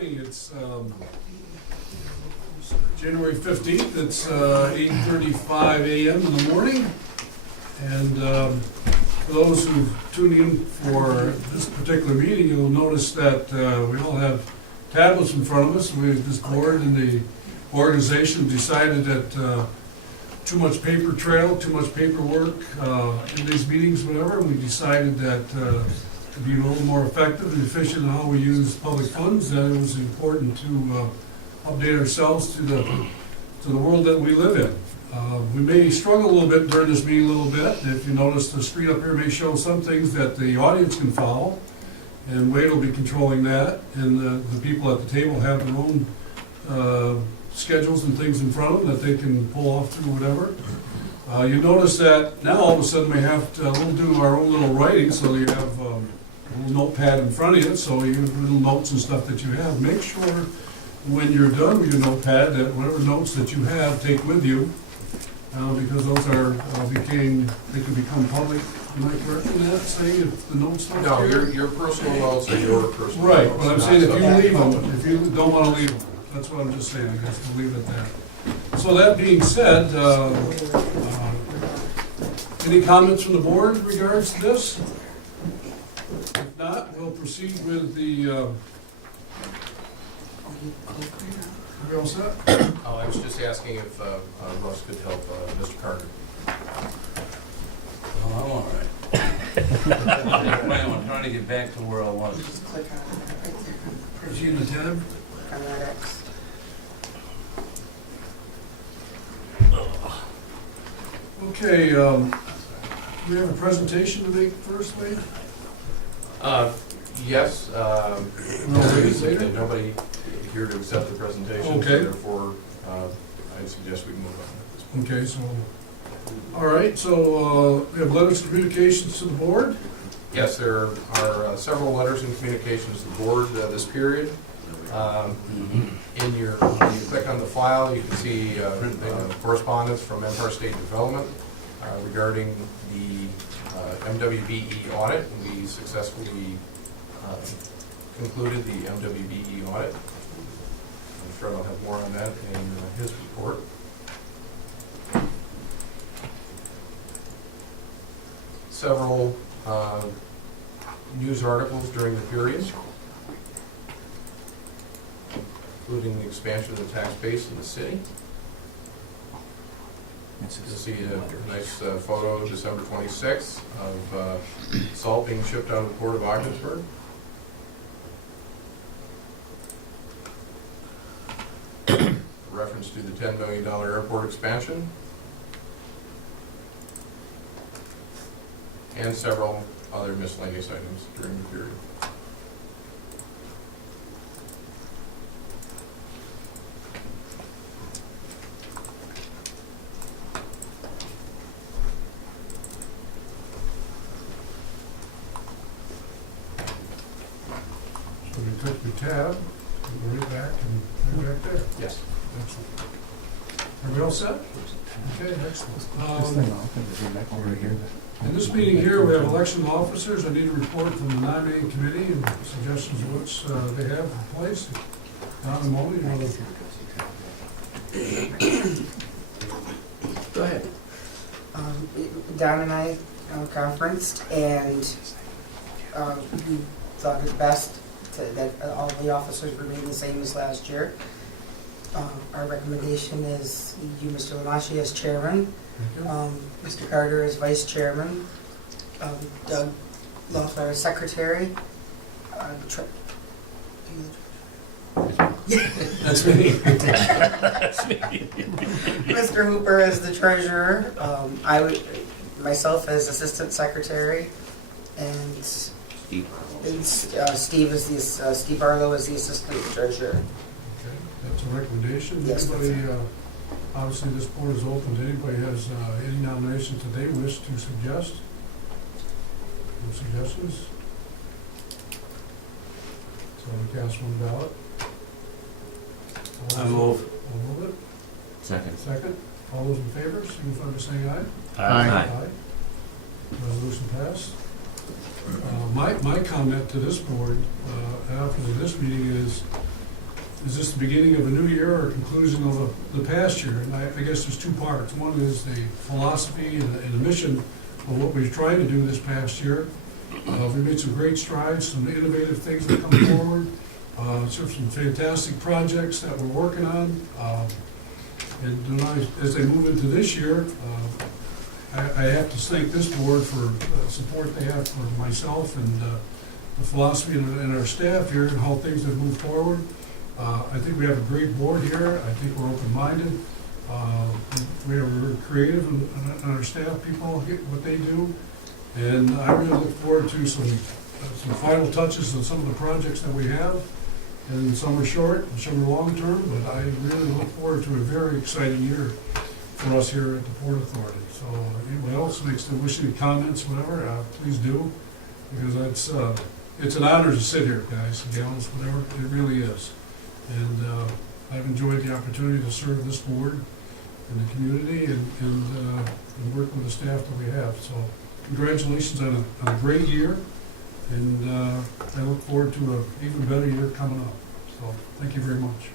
morning. It's January 15th. It's 8:35 a.m. in the morning. And for those who tune in for this particular meeting, you'll notice that we all have tablets in front of us. This board and the organization decided that too much paper trail, too much paperwork in these meetings, whatever. We decided that to be a little more effective and efficient in how we use public funds, that it was important to update ourselves to the world that we live in. We may struggle a little bit during this meeting a little bit. If you notice, the screen up here may show some things that the audience can follow, and Wade will be controlling that, and the people at the table have their own schedules and things in front of them that they can pull off through whatever. You notice that now all of a sudden we have to we'll do our own little writing, so you have a little notepad in front of you, so you have little notes and stuff that you have. Make sure when you're done with your notepad that whatever notes that you have, take with you, because those are they can become public. Am I correct in that, saying if the notes don't No, care? your personal notes are your personal Right, notes. but I'm saying if you leave them, if you don't want to leave them, that's what I'm just saying, I guess we'll leave it at that. So that being said, any comments from the board in regards to this? If not, we'll proceed with the, are we all set? Oh, I was just asking if Russ could help Mr. Carter. Oh, I'm all right. I'm trying to get back to where I was. Just click on it right there. Is he in the tab? Click on that X. Okay, do we have a presentation to make first, Wade? Yes, Later? and nobody here to accept the presentation, so Okay. therefore I suggest we move on at this point. Okay, so, all right, so we have letters of communications to the board. Yes, there are several letters and communications to the board this period. When you click on the file, you can see correspondence from Empire State Development regarding the MWBE audit. We successfully concluded the MWBE audit. I'm sure I'll have more on that in his report. Several news articles during the period, including the expansion of the tax base in the city. You'll see a nice photo, December 26th, of salt being shipped out of the port of Ogdensburg. A reference to the $10 million airport expansion. And several other miscellaneous items during the period. So we click the tab, go right back and right back there. Yes. Excellent. Are we all set? Okay, excellent. In this meeting here, we have election officers. I need a report from the nominating committee and suggestions of which they have in place. Don and Molly, you want to? Go ahead. Don and I conferenced, and we thought it best that all the officers remain the same as last year. Our recommendation is you, Mr. Lamashi, as chairman, Mr. Carter as vice chairman, Doug Loeffler as secretary, That's me. Mr. Hooper as the treasurer, I would, myself as assistant secretary, and Steve is the Steve Barlow is the assistant treasurer. Okay, that's a recommendation. Yes, Anybody, obviously this board is open to anybody has any nominations that they wish to suggest. No suggestions? So we cast one ballot. I move. I'll move it. Second. Second. All those in favor, signify by saying aye. Aye. Resolution passed. My comment to this board after this meeting is is this the beginning of a new year or conclusion of the past year? And I guess there's two parts. One is the philosophy and the mission of what we've tried to do this past year. We made some great strides, some innovative things that come forward, some fantastic projects that we're working on. And as they move into this year, I have to thank this board for the support they have for myself and the philosophy and our staff here and how things have moved forward. I think we have a great board here. I think we're open-minded. We're creative and our staff people get what they do. And I really look forward to some final touches on some of the projects that we have. And some are short, and some are long-term, but I really look forward to a very exciting year for us here at the Port Authority. So anyone else makes the wishing comments, whatever, please do, because it's an honor to sit here, guys and gals, whatever, it really is. And I've enjoyed the opportunity to serve this board and the community and work with the staff that we have. So congratulations on a great year, and I look forward to an even better year coming up. So thank you very much.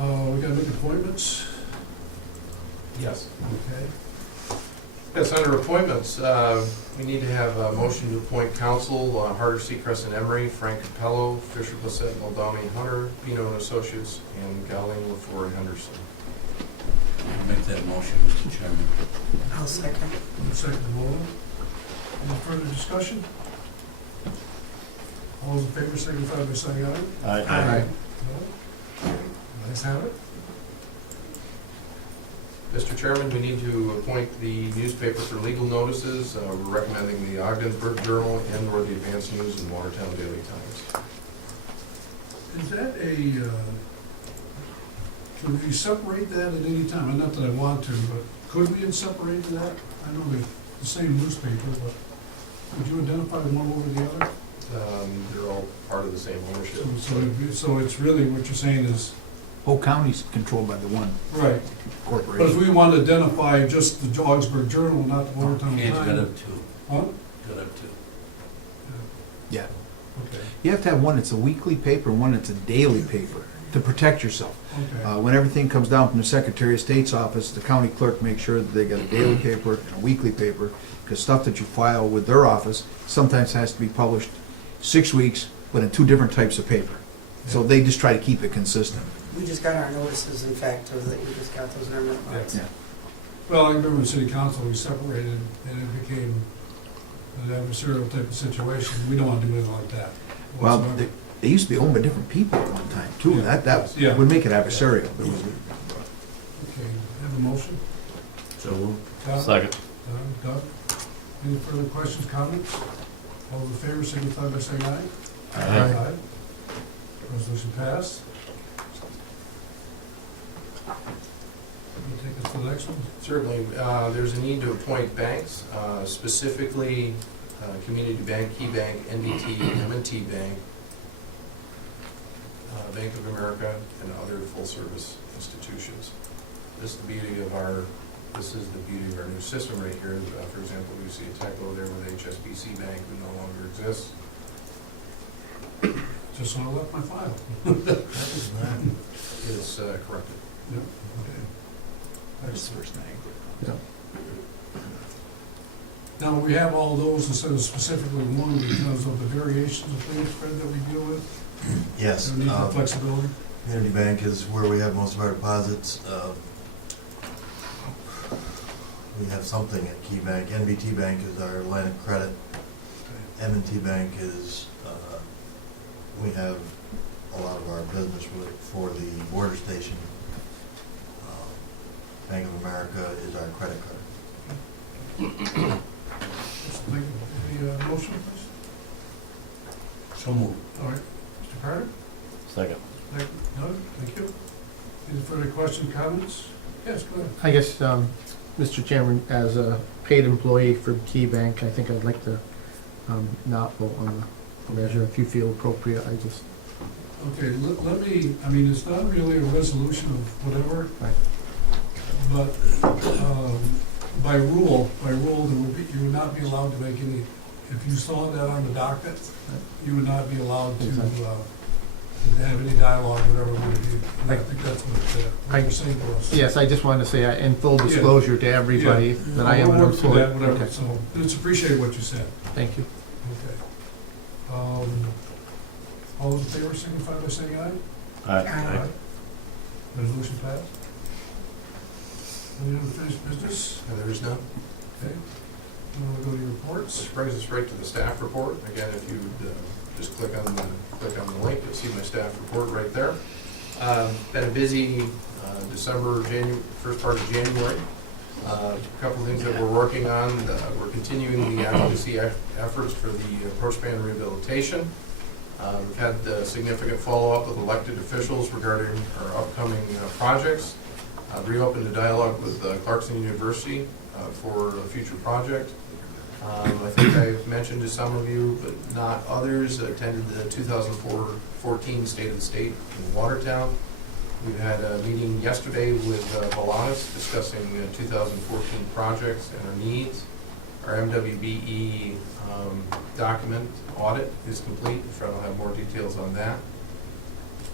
We got to make appointments. Yes. Okay. Yes, under appointments, we need to have a motion to appoint counsel, Harder, Seacrest and Emery, Frank Capello, Fisher, Bissett, Maldonado, Hunter, Pino and Associates, and Gowling, LaFleur, and Henderson. I'll make that motion, Mr. Chairman. I'll second. Second, Lola. Any further discussion? All those in favor signify by saying aye. Aye. No? Ayes have it. Mr. Chairman, we need to appoint the newspaper for legal notices. We're recommending the Ogdensburg Journal and/or the Advance News and Watertown Daily Times. Is that can we separate that at any time? Not that I want to, but could we separate that? I know they're the same newspaper, but could you identify one over the other? They're all part of the same ownership. So it's really, what you're saying is, Whole county's controlled by the one right, but if corporation. we want to identify just the Ogdensburg Journal, not the Watertown Can't Times. get up to, Huh? get up to. Yeah. Okay, You have to have one that's a weekly paper and one that's a daily paper to protect yourself. okay. When everything comes down from the Secretary of State's office, the county clerk makes sure that they got a daily paper and a weekly paper, because stuff that you file with their office sometimes has to be published 6 weeks, but in 2 different types of paper. So they just try to keep it consistent. We just got our notices, in fact, of that we just got those in our mailbox. Yeah. Well, I remember in city council, we separated, and it became an adversarial type of situation. We don't want to do anything like that. Well, whatsoever. they used to be owned by different people at one time, too. Yeah. That Yeah. would make it adversarial. It was- Okay, have a motion? So, Todd? Second. Doug? Any further questions, comments? All those in favor signify by saying aye. Aye. Resolution passed. You take us to the next one? Certainly, there's a need to appoint banks, specifically Community Bank, Key Bank, NBT, M&T Bank, Bank of America, and other full-service institutions. This is the beauty of our new system right here. For example, we see a typo there with HSBC Bank, who no longer exists. Just so I left my file. It's corrected. Yep, okay. That's the first thing. Now, we have all those instead of specifically one because of the variations of things, Fred, that we deal with. Yes, We need the flexibility. Community Bank is where we have most of our deposits. We have something at Key Bank. NBT Bank is our line of credit. M&T Bank is, we have a lot of our business for the border station. Bank of America is our credit card. Any motion, please? so moved. All right, Mr. Carter? Second. Doug, thank you. Any further questions, comments? Yes, go ahead. I guess, Mr. Chairman, as a paid employee for Key Bank, I think I'd like to not vote on the measure if you feel appropriate. I just, Okay, let me, I mean, it's not really a resolution of whatever. Right. But by rule, there will be, you will not be allowed to make if you saw that on the docket, you would not be allowed to Exactly. have any dialogue, whatever it would be. And I think that's what you're saying to us. Yes, I just wanted to say, in full Yeah. disclosure to everybody, Yeah. that I am We'll an work through employee. that, whatever, Okay. so, it's appreciated what you said. Thank you. Okay. All those in favor signify by saying aye. Aye. Resolution passed. Any unfinished business? And there is none. Okay. Now we'll go to your reports. This brings us right to the staff report. Again, if you just click on the link, you'll see my staff report right there. Been a busy December, first part of January. A couple of things that we're working on. We're continuing the advocacy efforts for the approach span rehabilitation. We've had significant follow-up with elected officials regarding our upcoming projects. I've reopened a dialogue with Clarkson University for a future project. I think I've mentioned to some of you, but not others, attended the 2014 State of the State in Watertown. We've had a meeting yesterday with Valanis discussing 2014 projects and our needs. Our MWBE document audit is complete. I'm sure I'll have more details on that.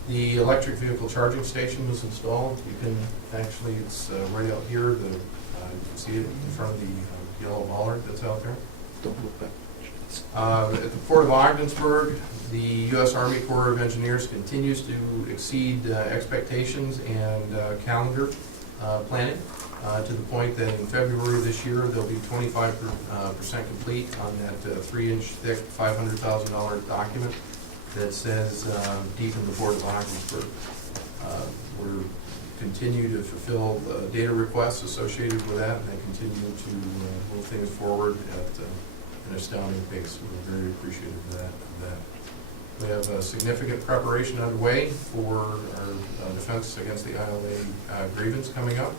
The electric vehicle charging station was installed. You can actually, it's right out here. You can see it in front of the yellow bollard that's out there. Don't look back. At the Port of Ogdensburg, the U.S. Army Corps of Engineers continues to exceed expectations and calendar planning to the point that in February this year, they'll be 25% complete on that 3-inch thick $500,000 document that says deepen the Port of Ogdensburg. We're continue to fulfill data requests associated with that, and they continue to move things forward at an astounding pace. We're very appreciative of that. We have a significant preparation underway for our defense against the ILA grievance coming up.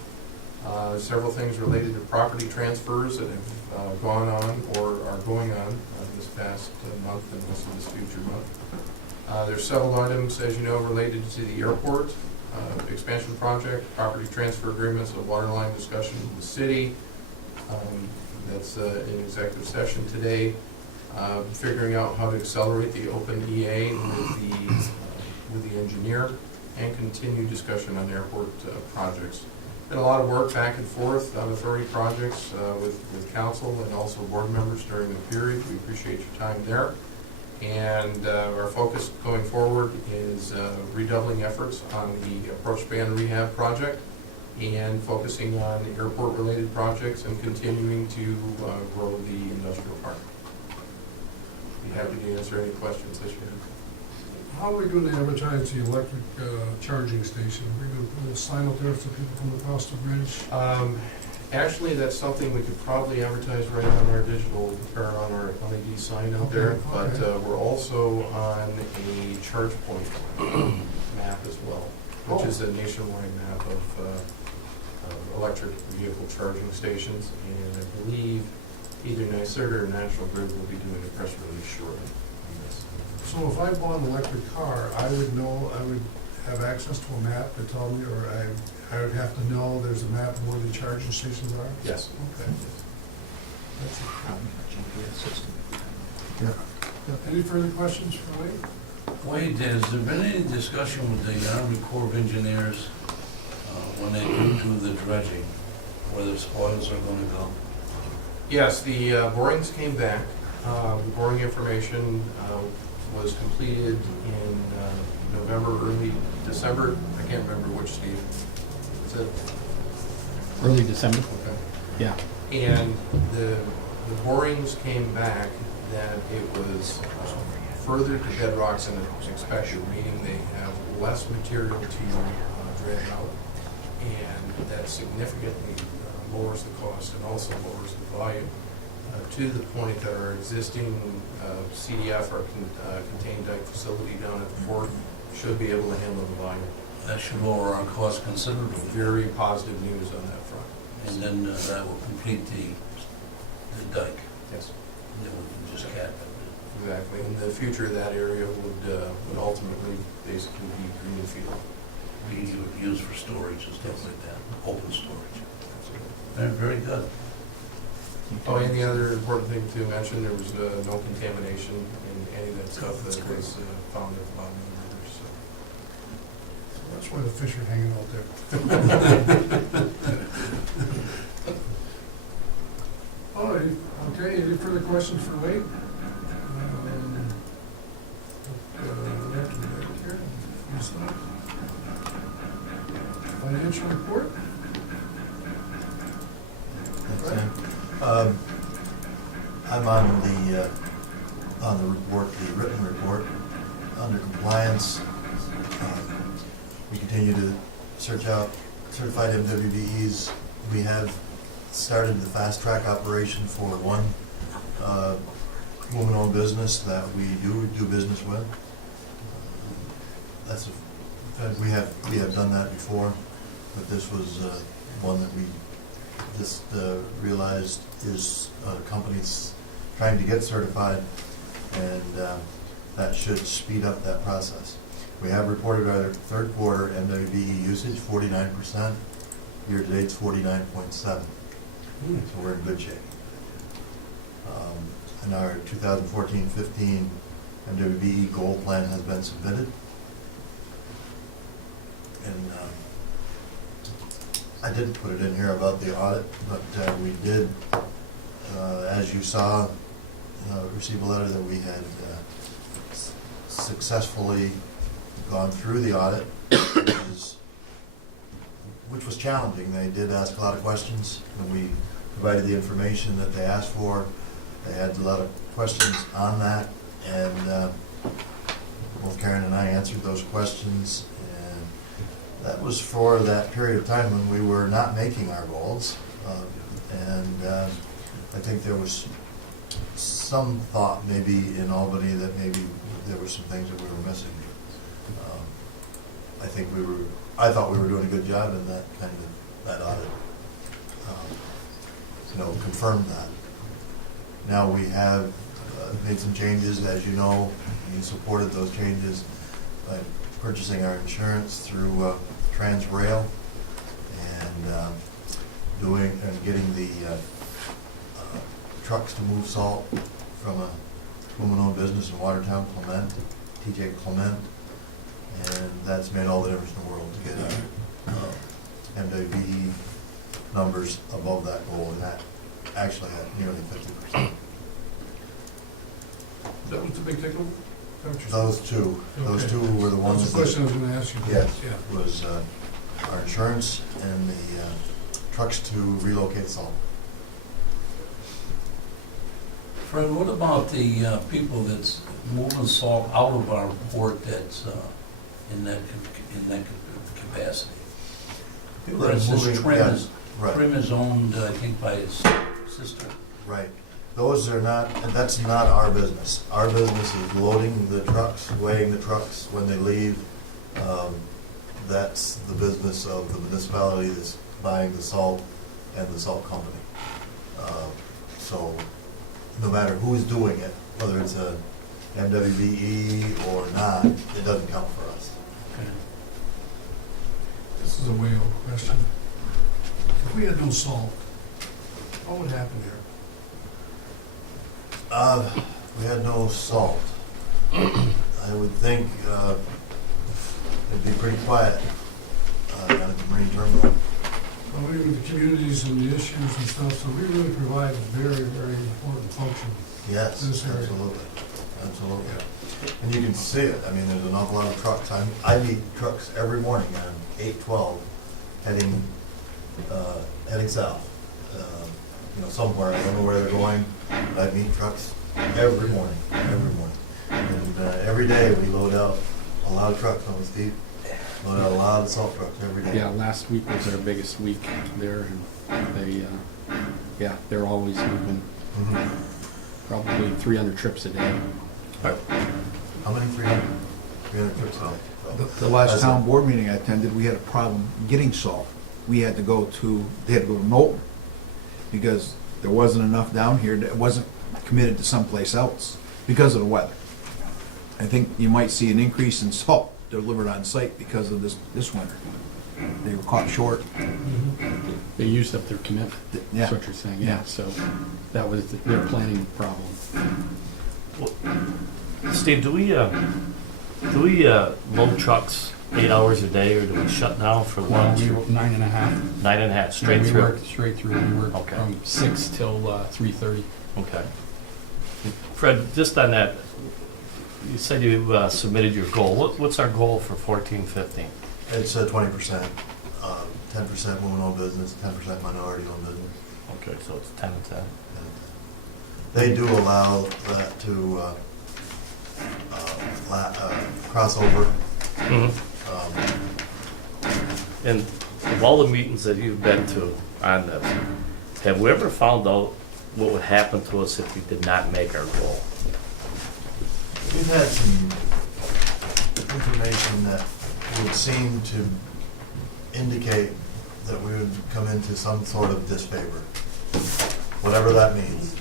Several things related to property transfers that have gone on or are going on this past month and also this future month. There's several items, as you know, related to the airport expansion project, property transfer agreements, a water line discussion with the city. That's in executive session today. Figuring out how to accelerate the open EA with the engineer, and continue discussion on airport projects. Been a lot of work back and forth on authority projects with council and also board members during the period. We appreciate your time there. And our focus going forward is redoubling efforts on the approach span rehab project and focusing on airport-related projects and continuing to grow the industrial park. Be happy to answer any questions that you have. How are we going to advertise the electric charging station? Are we going to put a sign out there so people come across the bridge? Actually, that's something we could probably advertise right on our digital, or on our LED sign out there. Okay, But okay. we're also on a charge point map as well, which is a nationwide map of electric vehicle charging stations. And I believe either NYSERDA or National Grid will be doing a press release shortly on this. So if I bought an electric car, I would know, I would have access to a map to tell me, or I would have to know there's a map of where the charging stations are? Yes. Okay. That's it. GPS system. Any further questions for Wade? Wade, has there been any discussion with the Army Corps of Engineers when they do the dredging, where the spoils are gonna go? Yes, the borings came back. The boring information was completed in November, early December. I can't remember which, Steve. Is it? Early December? Okay. Yeah. And the borings came back that it was further to bedrock than expected, meaning they have less material to dredge out, and that significantly lowers the cost and also lowers the volume to the point that our existing CDF, our contained dike facility down at the port, should be able to handle the volume. That should lower our cost considerably. Very positive news on that front. And then that will complete the dike. Yes. And then we can just cap it. Exactly. In the future, that area would ultimately basically be greenfield. We would use for storage and stuff like that, open storage. Absolutely. Very, very good. Oh, and the other important thing to mention, there was no contamination in any of that stuff that was found at the bottom of the river, so. That's why the fish are hanging out there. Oh, okay, any further questions for Wade? Financial report? I'm on the report, the written report, under compliance. We continue to search out certified MWBEs. We have started the fast track operation for one woman-owned business that we do business with. We have done that before, but this was one that we just realized is a company that's trying to get certified, and that should speed up that process. We have reported our third quarter MWBE usage, 49%. Year-to-date's 49.7. So we're in good shape. And our 2014-15 MWBE goal plan has been submitted. And I didn't put it in here about the audit, but we did, as you saw, receive a letter that we had successfully gone through the audit, which was challenging. They did ask a lot of questions, and we provided the information that they asked for. They had a lot of questions on that, and both Karen and I answered those questions, and that was for that period of time when we were not making our goals. I think there was some thought maybe in Albany that maybe there were some things that we were missing. I thought we were doing a good job, and that audit, confirmed that. Now we have made some changes, as you know. You supported those changes by purchasing our insurance through Transrail and getting the trucks to move salt from a woman-owned business in Watertown, TJ Clement, and that's made all the difference in the world to get our MWBE numbers above that goal, and that actually had nearly 50%. That was the big tickle? Those two were the ones. That's the question I was going to ask you. Yes, Yeah. was our insurance and the trucks to relocate salt. Fred, what about the people that's moving salt out of our port that's in that capacity? People For that are instance, moving- Trim yeah, is, right. Trim is owned, I think, by his sister. Right. Those are not, that's not our business. Our business is loading the trucks, weighing the trucks when they leave. That's the business of the municipality that's buying the salt and the salt company. So no matter who's doing it, whether it's a MWBE or not, it doesn't count for us. Okay. This is a way old question. If we had no salt, what would happen here? We had no salt. I would think it'd be pretty quiet down at the marine terminal. Well, we with the communities and the issues and stuff, so we really provide a very, very important function. Yes, This area. absolutely. And you can see it. I mean, there's an awful lot of trucks. I meet trucks every morning on 812 heading south. Somewhere. I don't know where they're going, but I meet trucks every morning. And every day we load out a lot of trucks on the steep. Load out a lot of salt trucks every day. Yeah, last week was our biggest week there, and they're always moving Mhm. probably 300 trips a day. How many? 300? 300 trips a day. The last That's town it. board meeting I attended, we had a problem getting salt. They had to go to Knowlton, because there wasn't enough down here that wasn't committed to someplace else because of the weather. I think you might see an increase in salt delivered on site because of this winter. They were caught short. Mm-hmm. They used up their commitment, Yeah. that's what you're saying, Yeah. yeah, so that was their planning problem. Steve, do we load trucks 8 hours a day, or do we shut down for lunch? We were 9.5. 9.5, straight We through? worked straight through, we worked Okay. from 6 till 3:30. Okay. Fred, just on that, you said you submitted your goal. What's our goal for 14-15? It's 20%, 10% women-owned business, 10% minority-owned business. Okay, so it's 10 and 10. They do allow that to cross over. And of all the meetings that you've been to on this, have we ever found out what would happen to us if we did not make our goal? We've had some information that would seem to indicate that we would come into some sort of disfavor, whatever that means.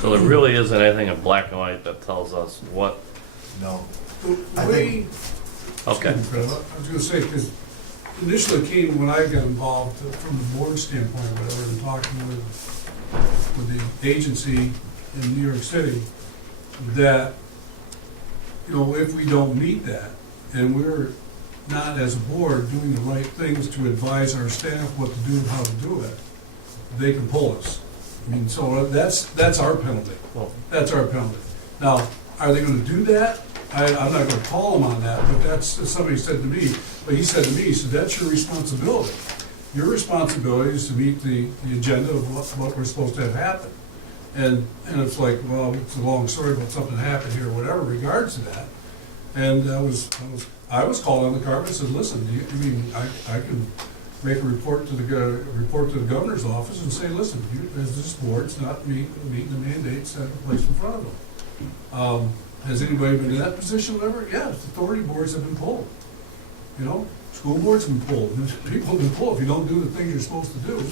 So there really isn't anything in black and white that tells us what, No. The I way, okay. Excuse me, Fred, I was gonna say, because initially it came when I got involved, from the board standpoint, whatever, and talking with the agency in New York City, that, you know, if we don't meet that, and we're not as a board doing the right things to advise our staff what to do and how to do it, they can pull us. I mean, so that's our penalty. Well, That's our penalty. Now, are they gonna do that? I'm not gonna call them on that, but that's, somebody said to me, but he said to me, he said, that's your responsibility. Your responsibility is to meet the agenda of what we're supposed to have happen. And it's like, well, it's a long story about something that happened here, or whatever, regards to that. And I was called on the carpet and said, listen, I can make a report to the governor's office and say, listen, as this board's not meeting the mandates that are placed in front of them. Has anybody been in that position ever? Yeah, authority boards have been pulled. You know, school boards have been pulled, people have been pulled if you don't do the things you're supposed to do.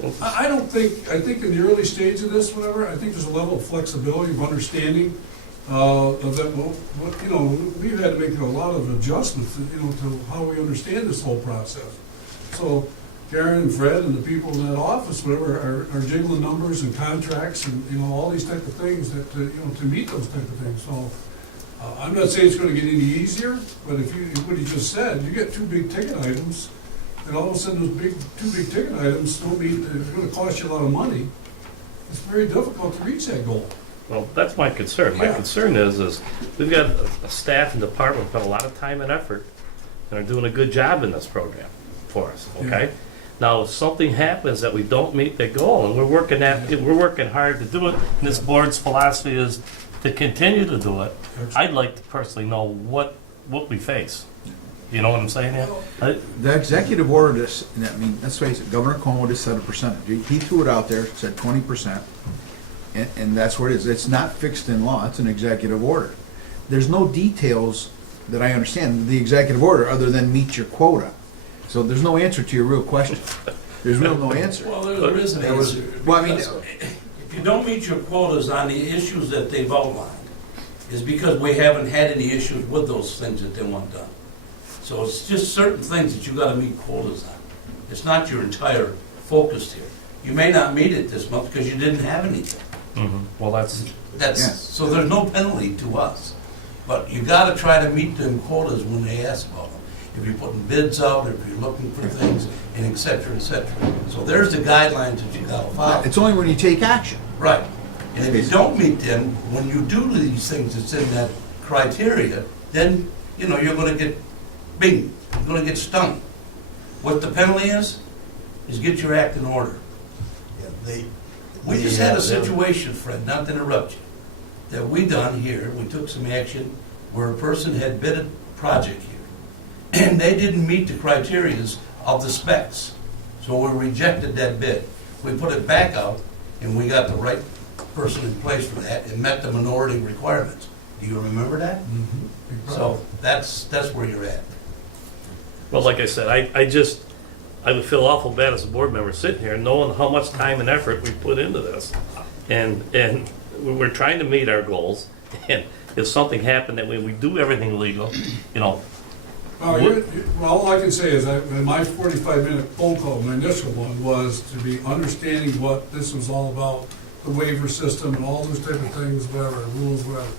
So, I think in the early stage of this, whatever, I think there's a level of flexibility, of understanding, of that, you know, we've had to make a lot of adjustments, you know, to how we understand this whole process. So Karen and Fred and the people in that office, whatever, are jiggling numbers and contracts and, you know, all these type of things that, you know, to meet those type of things. So I'm not saying it's gonna get any easier, but what he just said, you get two big ticket items, and all of a sudden those two big ticket items don't mean, it's gonna cost you a lot of money. It's very difficult to reach that goal. well, that's my concern. My Yeah. concern is we've got a staff and department put a lot of time and effort and are doing a good job in this program for us, okay? Now, if something happens that we don't meet the goal, and we're working hard to do it, and this board's philosophy is to continue to do it, I'd like to personally know what we face. You know what I'm saying, Ed? The executive order, I mean, let's face it, Governor Cuomo just set a percentage. He threw it out there, said 20%, and that's what it is. It's not fixed in law, it's an executive order. There's no details that I understand in the executive order other than meet your quota. So there's no answer to your real question. There's really no answer. Well, there is an That was- answer. well, I mean- because if you don't meet your quotas on the issues that they've outlined, is because we haven't had any issues with those things that they want done. So it's just certain things that you gotta meet quotas on. It's not your entire focus here. You may not meet it this month because you didn't have anything. Well, that's, Yeah. So there's no penalty to us. But you gotta try to meet them quotas when they ask about them. If you're putting bids out, if you're looking for things, and et cetera, et cetera. So there's the guidelines that you gotta follow. It's only when you take action. Right. And if you don't meet them, when you do these things that's in that criteria, then, you know, you're gonna get bing, you're gonna get stung. What the penalty is get your act in order. Yeah, We just had a situation, Fred, not to interrupt you, that we done here, we took some action where a person had bid a project here, and they didn't meet the criterias of the specs. So we rejected that bid. We put it back out, and we got the right person in place for that, and met the minority requirements. Do you remember that? So that's where you're at. well, like I said, I would feel awful bad as a board member sitting here knowing how much time and effort we put into this. And we're trying to meet our goals. And if something happened that we do everything legal, you know, Well, all I can say is, in my 45-minute phone call, my initial one, was to be understanding what this was all about, the waiver system and all those type of things, whatever, rules, whatever.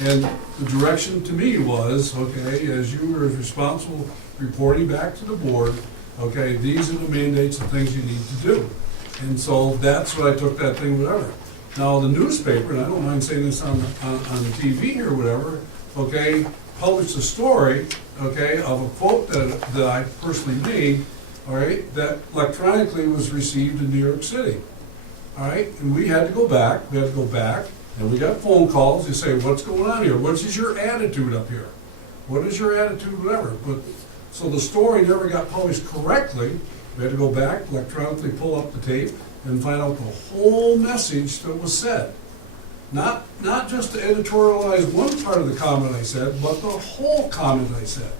And the direction to me was, okay, as you were responsible reporting back to the board, okay, these are the mandates and things you need to do. And so that's what I took that thing, whatever. Now, the newspaper, and I don't mind saying this on the TV or whatever, okay, published a story, okay, of a quote that I personally made, all right, that electronically was received in New York City. All right, and we had to go back, and we got phone calls. You say, what's going on here? What is your attitude up here? What is your attitude, whatever? But, so the story never got published correctly. We had to go back, electronically pull up the tape, and find out the whole message that was said. Not just to editorialize one part of the comment I said, but the whole comment I said.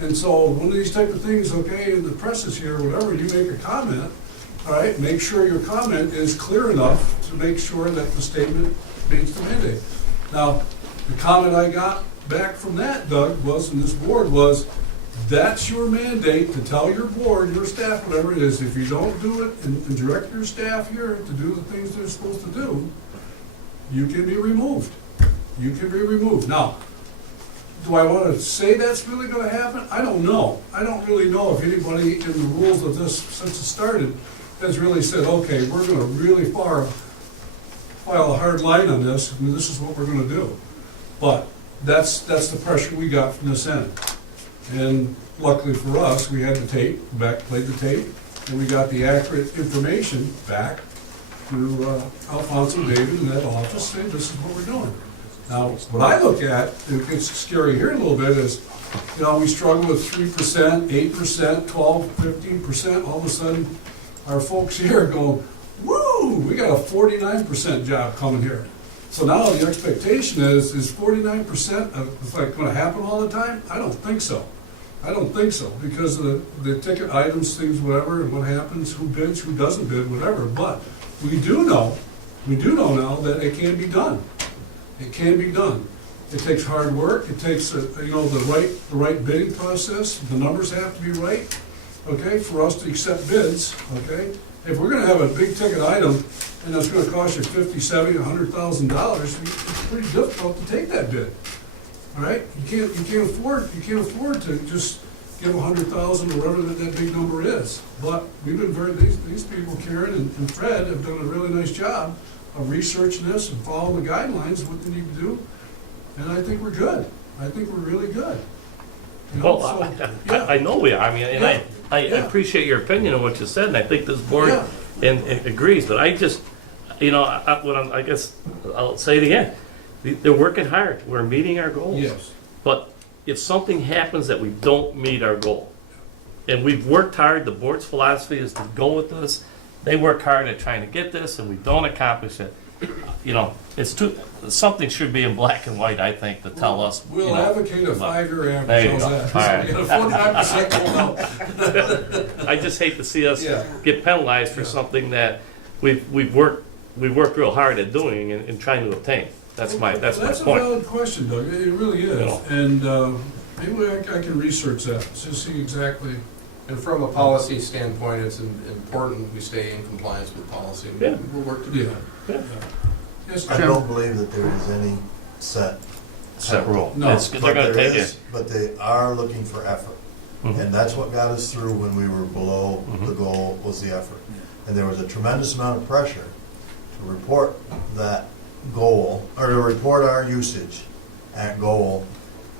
And so one of these type of things, okay, in the press is here, whatever, you make a comment, all right, make sure your comment is clear enough to make sure that the statement meets the mandate. Now, the comment I got back from that, Doug, was, and this board was, that's your mandate to tell your board, your staff, whatever it is, if you don't do it and direct your staff here to do the things they're supposed to do, you can be removed. You can be removed. Now, do I want to say that's really going to happen? I don't know. I don't really know if anybody in the rules of this, since it started, has really said, okay, we're going to really file a hard line on this, and this is what we're going to do. But that's the pressure we got from this end. And luckily for us, we had the tape, played the tape, and we got the accurate information back to Alfonso David in that office, saying this is what we're doing. Now, what I look at, and it gets scary here a little bit, is, you know, we struggle with 3%, 8%, 12, 15%. All of a sudden, our folks here go, woo, we got a 49% job coming here. So now the expectation is 49% of like going to happen all the time? I don't think so. I don't think so, because of the ticket items, things, whatever, and what happens, who bids, who doesn't bid, whatever. But we do know now that it can be done. It can be done. It takes hard work. It takes the right bidding process. The numbers have to be right, okay, for us to accept bids, okay. If we're going to have a big ticket item and it's going to cost you $50,000, $70,000, $100,000, it's pretty difficult to take that bid. All right, you can't afford to just give $100,000 or whatever that big number is. But we've been these people, Karen and Fred, have done a really nice job of researching this and following the guidelines, what they need to do. And I think we're good. I think we're really good. You know, well, I know we are. I mean, and I appreciate your opinion on what you said, and I think this board and agrees. But I just, I guess I'll say it again. They're working hard. We're meeting our goals. Yes. But if something happens that we don't meet our goal, and we've worked hard, the board's philosophy is to go with this. They work hard at trying to get this, and we don't accomplish it. Something should be in black and white, I think, to tell us. We'll advocate a 5-year average. There you go. How's All that? right. We got a 49% goal now. I just hate to see us get penalized for something that we've worked real hard at doing and trying to obtain. That's my That's point. a valid question, Doug. It really is. You know. And maybe I can research that to see exactly. And from a policy standpoint, it's important we stay in compliance with policy. Yeah. We'll work to do that. Yeah. Yes, I don't believe that there is any set. Set rule. No. They're going to take it. But they are looking for effort. Mhm. And that's what got us through when we were below Mhm. the goal, was the effort. And there was a tremendous amount of pressure to report that goal, or to report our usage at goal.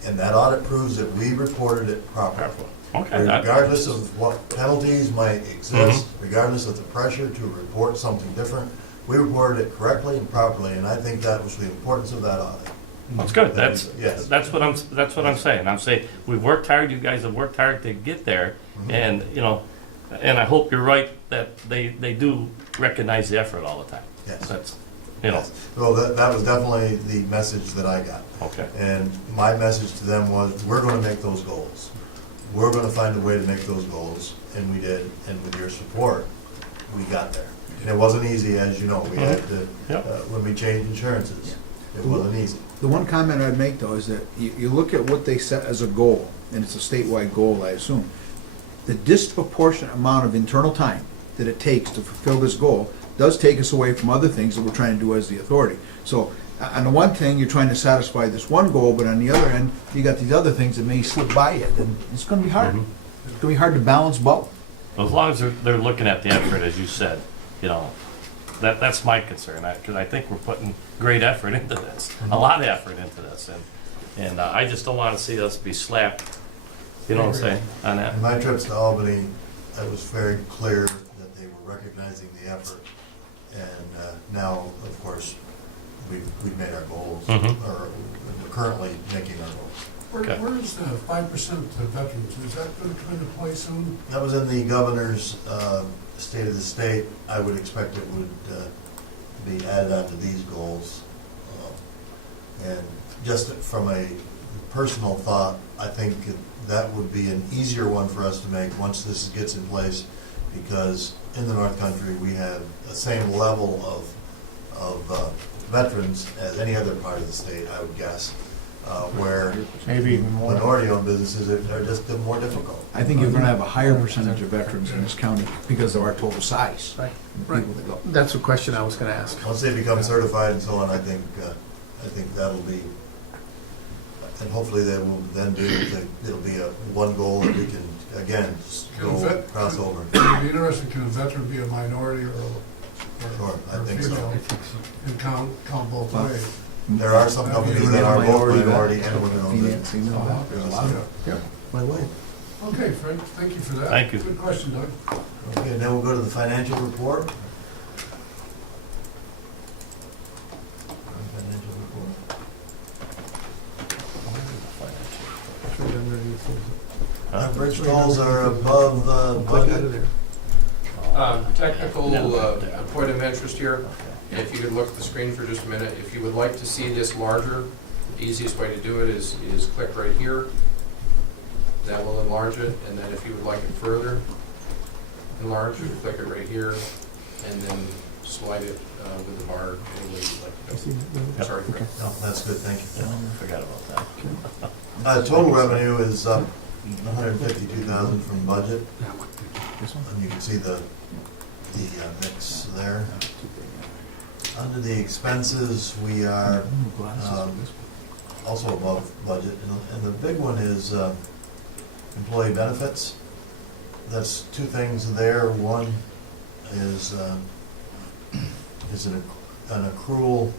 And that audit proves that we reported it properly. Okay. Regardless of what penalties might exist, regardless of the pressure to report something different, we reported it correctly and properly, and I think that was the importance of that audit. That's good. That's Yes. what I'm saying. I'm saying we've worked hard. You guys have worked hard to get there, and and I hope you're right that they do recognize the effort all the time. Yes. That's Yes. Well, that was definitely the message that I got. Okay. And my message to them was, we're going to make those goals. We're going to find a way to make those goals, and we did. And with your support, we got there. And it wasn't easy, as you know. We had to, when we changed insurances, it wasn't easy. The one comment I'd make, though, is that you look at what they set as a goal, and it's a statewide goal, I assume, the disproportionate amount of internal time that it takes to fulfill this goal does take us away from other things that we're trying to do as the authority. So, on the one thing, you're trying to satisfy this one goal, but on the other end, you got these other things that may slip by you, and it's gonna be hard. Mhm. It's gonna be hard to balance both. As long as they're looking at the effort, as you said, you know, that's my concern, because I think we're putting great effort into this, a lot of effort into this, and I just don't want to see us be slapped, you know what I'm saying, on that. In my trips to Albany, it was very clear that they were recognizing the effort. And now, of course, we've made our goals, Mhm. or we're currently making our goals. Okay. Where is the 5% to veterans? Is that going to come into play soon? That was in the governor's state of the state. I would expect it would be added onto these goals. And just from a personal thought, I think that would be an easier one for us to make once this gets in place, because in the North Country, we have the same level of veterans as any other part of the state, I would guess, where Maybe even more. minority-owned businesses are just more difficult. I think you're gonna have a higher percentage of veterans in this county because of our total size. Right, of right. people that go. That's a question I was gonna ask. Once they become certified and so on, I think that'll be, and hopefully they will then it'll be a one goal that we can, again, go cross over. It'd be interesting, can a veteran be a minority or Sure, I think so. female, and count both Well, ways? There are some companies that are both minority and women-owned Female, businesses. female, there's a lot of them. Yep, my way. Okay, Fred, thank you for that. Thank you. Good question, Doug. Okay, now we'll go to the financial report. Financial report. Right underneath Huh? Bridge tolls are above it. Click out budget. of there. Technical point of interest here, if you could look at the screen for just a minute, if you would like to see this larger, the easiest way to do it is click right here. That will enlarge it, and then if you would like it further enlarged, you click it right here, and then slide it with the bar any way you'd like You to see that? go. Sorry, Fred. No, that's good, thank Yeah, you. forgot about that. Total revenue is up 152,000 from budget, This one? and you can see the mix there. Under the expenses, we are also above budget, and the big one is employee benefits. That's two things there. One is an accrual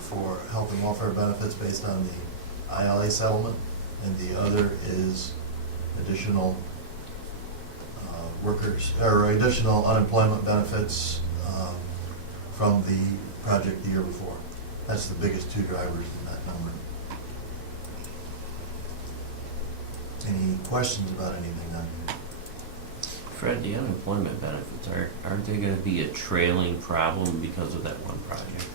for health and welfare benefits based on the ILA settlement, and the other is additional workers, or additional unemployment benefits from the project the year before. That's the biggest two drivers in that number. Any questions about anything on here? Fred, the unemployment benefits, aren't they gonna be a trailing problem because of that one project?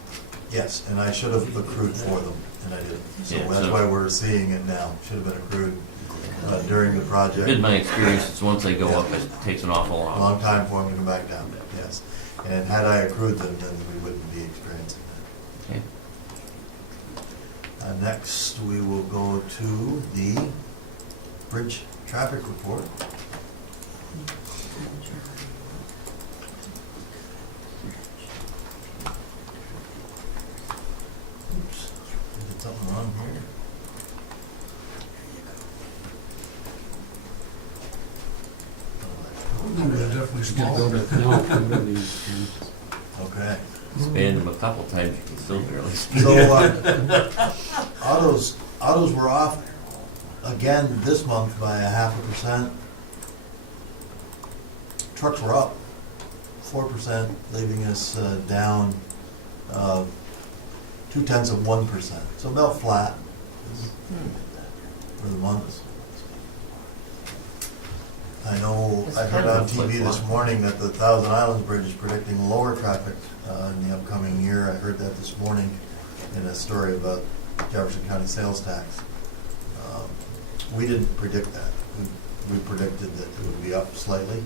Yes, and I should have accrued for them, and I didn't. So Yeah, that's so- why we're seeing it now. Should have been accrued during the project. In my experience, it's once they go up, it takes an awful A long. long time for them to come back down, yes. And had I accrued them, then we wouldn't be experiencing Okay. that. Next, we will go to the bridge traffic report. Oops, did something wrong here. They're definitely Gotta go small. to, no, go to these, Okay. Expand them a couple times, you can still barely speak. So, autos were off again this month by 0.5%. Trucks were up 4%, leaving us down 0.2%. So about flat for the month. I know, It's I heard kind of on a TV this flip-flop. morning that the Thousand Islands Bridge is predicting lower traffic in the upcoming year. I heard that this morning in a story about Jefferson County sales tax. We didn't predict that. We predicted that it would be up slightly.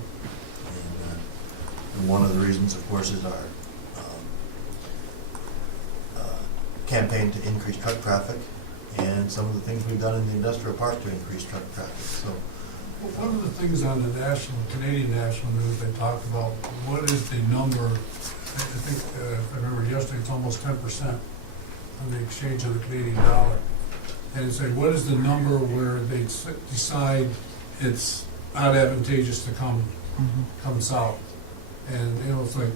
And one of the reasons, of course, is our campaign to increase truck traffic. and some of the things we've done in the industrial park to increase truck traffic, so. One of the things on the Canadian national news, they talked about, what is the number, I think, if I remember yesterday, it's almost 10% on the exchange of the Canadian dollar. And say, what is the number where they decide it's not advantageous to come south? And, you know, it's like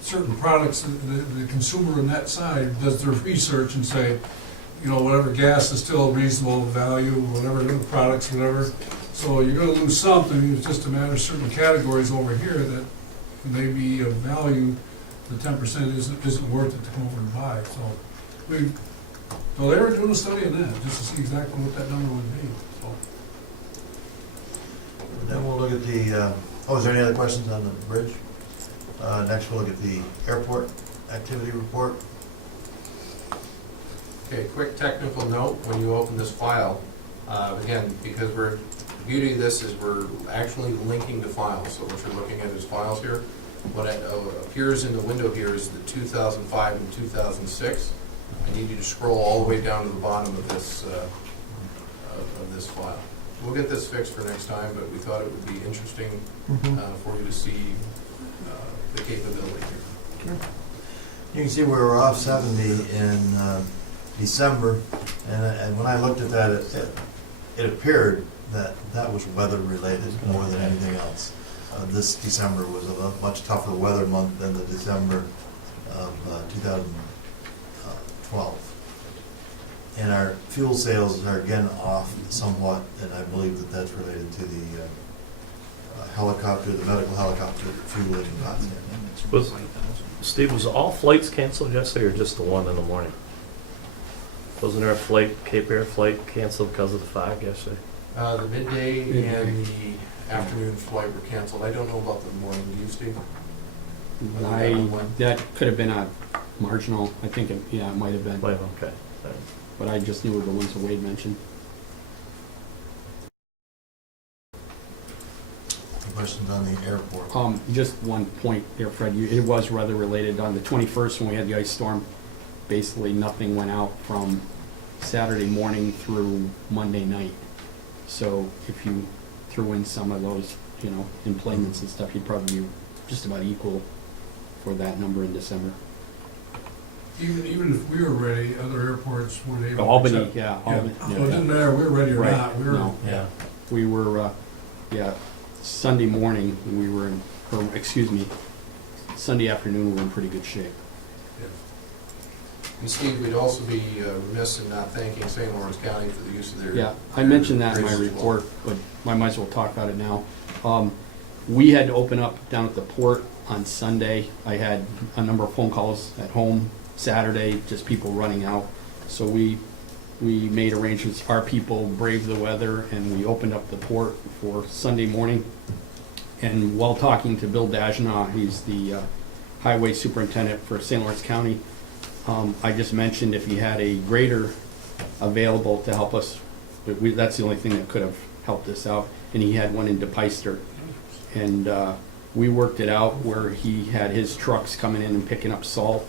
certain products, the consumer on that side does their research and say, you know, whatever gas is still a reasonable value, whatever other products, whatever. So you're gonna lose something, it's just a matter of certain categories over here that may be of value, the 10% isn't worth it to come over and buy, so so they were doing a study on that, just to see exactly what that number would be, so. Then we'll look at the, is there any other questions on the bridge? Next we'll look at the airport activity report. Okay, quick technical note, when you open this file, again, because the beauty of this is we're actually linking to files, so what you're looking at is files here. What appears in the window here is the 2005 and 2006. I need you to scroll all the way down to the bottom of this file. We'll get this fixed for next time, but we thought it would be interesting for you to see the capability here. You can see we were off 70 in December, and when I looked at that, it appeared that that was weather related more than anything else. This December was a much tougher weather month than the December of 2012. And our fuel sales are again off somewhat, and I believe that that's related to the the medical helicopter fueling costs. Steve, was all flights canceled yesterday or just the one in the morning? Wasn't there a flight, Cape Air flight canceled because of the fog yesterday? The midday and the afternoon flight were canceled. I don't know about the morning. Do you, Steve? That could have been a marginal, I think, it might have been. Well, okay. But I just knew the ones that Wade mentioned. Questions on the airport? Just one point there, Fred. It was weather related. On the 21st, when we had the ice storm, basically nothing went out from Saturday morning through Monday night. So if you threw in some of those, employments and stuff, you'd probably be just about equal for that number in December. Even if we were ready, other airports weren't able to. Albany, accept- yeah, Albany. So it didn't matter, we were ready or Right. not, we were. No. Yeah. We were, Sunday morning, Sunday afternoon, we were in pretty good shape. And Steve, we'd also be remiss in not thanking St. Lawrence County for the use of their. Yeah, I mentioned that in my bridges as well. report, but I might as well talk about it now. We had to open up down at the port on Sunday. I had a number of phone calls at home Saturday, just people running out. So we made arrangements. Our people braved the weather, and we opened up the port for Sunday morning. And while talking to Bill Dagenaw, he's the highway superintendent for St. Lawrence County, I just mentioned if he had a grader available to help us, that's the only thing that could have helped us out. And he had one in DePeister. And we worked it out where he had his trucks coming in and picking up salt.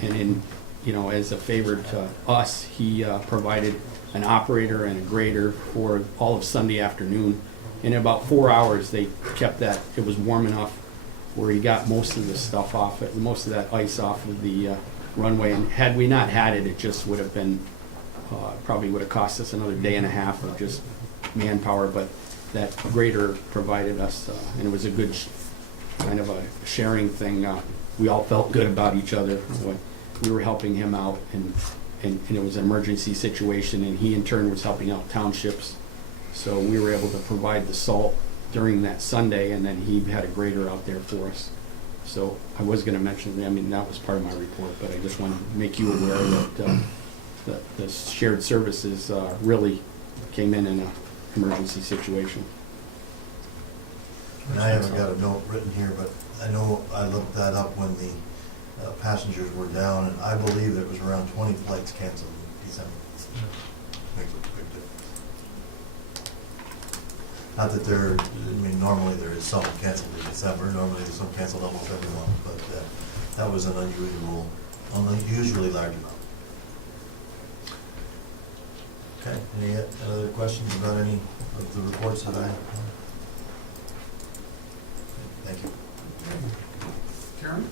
And as a favor to us, he provided an operator and a grader for all of Sunday afternoon. In about 4 hours, they kept that, it was warm enough where he got most of the stuff off, most of that ice off of the runway. And had we not had it, it just would have been, probably would have cost us another day and a half of just manpower. But that grader provided us, and it was a good kind of a sharing thing. We all felt good about each other. We were helping him out, and it was an emergency situation, and he in turn was helping out townships. So we were able to provide the salt during that Sunday, and then he had a grader out there for us. So I was going to mention, that was part of my report, but I just want to make you aware that the shared services really came in an emergency situation. And I haven't got a note written here, but I know I looked that up when the passengers were down, and I believe there was around 20 flights canceled in December. Makes a big difference. Not that normally there is some canceled in December. Normally there's some canceled almost every month, but that was an unusually large amount. Okay, any other questions about any of the reports that I? Thank you. Karen?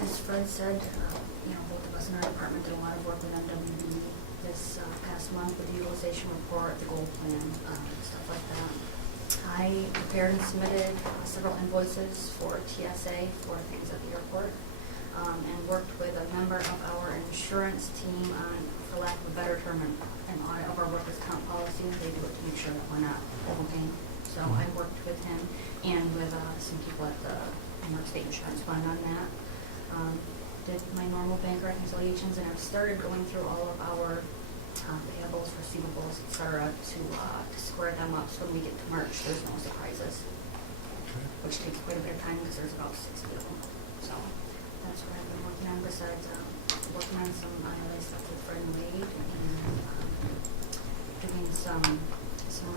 As Fred said, both of us in our department did a lot of work with MWB this past month with the utilization report, the goal plan, stuff like that. I prepared and submitted several invoices for TSA for things at the airport, and worked with a member of our insurance team on, for lack of a better term, an audit of our workers' comp policy. They do it to make sure that we're not overpaying. So I worked with him and with some people at the New York State Insurance Fund on that. Did my normal bank reconciliations, and I've started going through all of our payables, receivables, et cetera, to square them up so when we get to March, there's no surprises, which takes quite a bit of time because there's about 60 of them. So that's what I've been working on, besides working on some ILA stuff with Fred and Wade, and doing some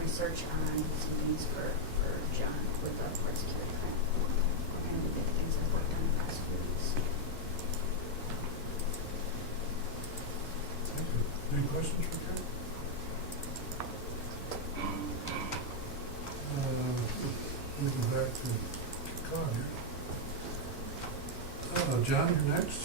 research on some things for John with the port security grant. And the big things I've worked on in the past few weeks. Any questions for Karen? Moving back to Con here. John, you're next.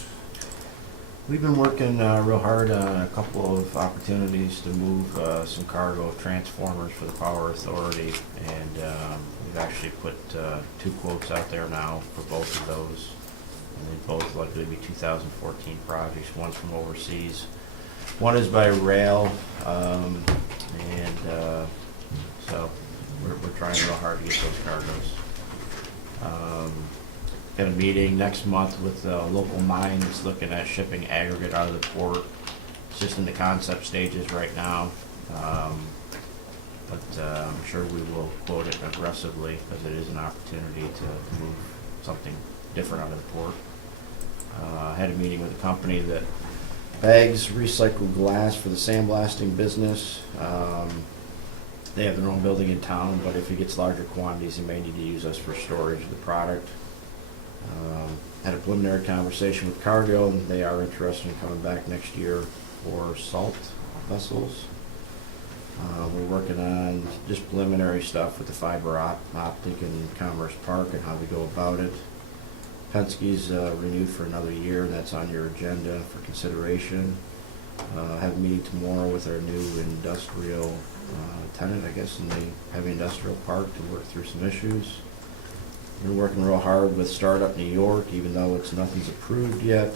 We've been working real hard on a couple of opportunities to move some cargo transformers for the Power Authority, and we've actually put 2 quotes out there now for both of those, and they both likely to be 2014 projects. One's from overseas, one is by rail, and so we're trying real hard to get those cargoes. Got a meeting next month with a local mine that's looking at shipping aggregate out of the port. It's just in the concept stages right now, but I'm sure we will quote it aggressively because it is an opportunity to move something different out of the port. I had a meeting with a company that bags recycled glass for the sandblasting business. They have their own building in town, but if it gets larger quantities, they may need to use us for storage of the product. Had a preliminary conversation with Cargill, and they are interested in coming back next year for salt vessels. We're working on just preliminary stuff with the fiber optic in Commerce Park and how we go about it. Penske's renewed for another year, and that's on your agenda for consideration. I have a meeting tomorrow with our new industrial tenant, I guess, in the heavy industrial park to work through some issues. We're working real hard with Startup New York, even though nothing's approved yet,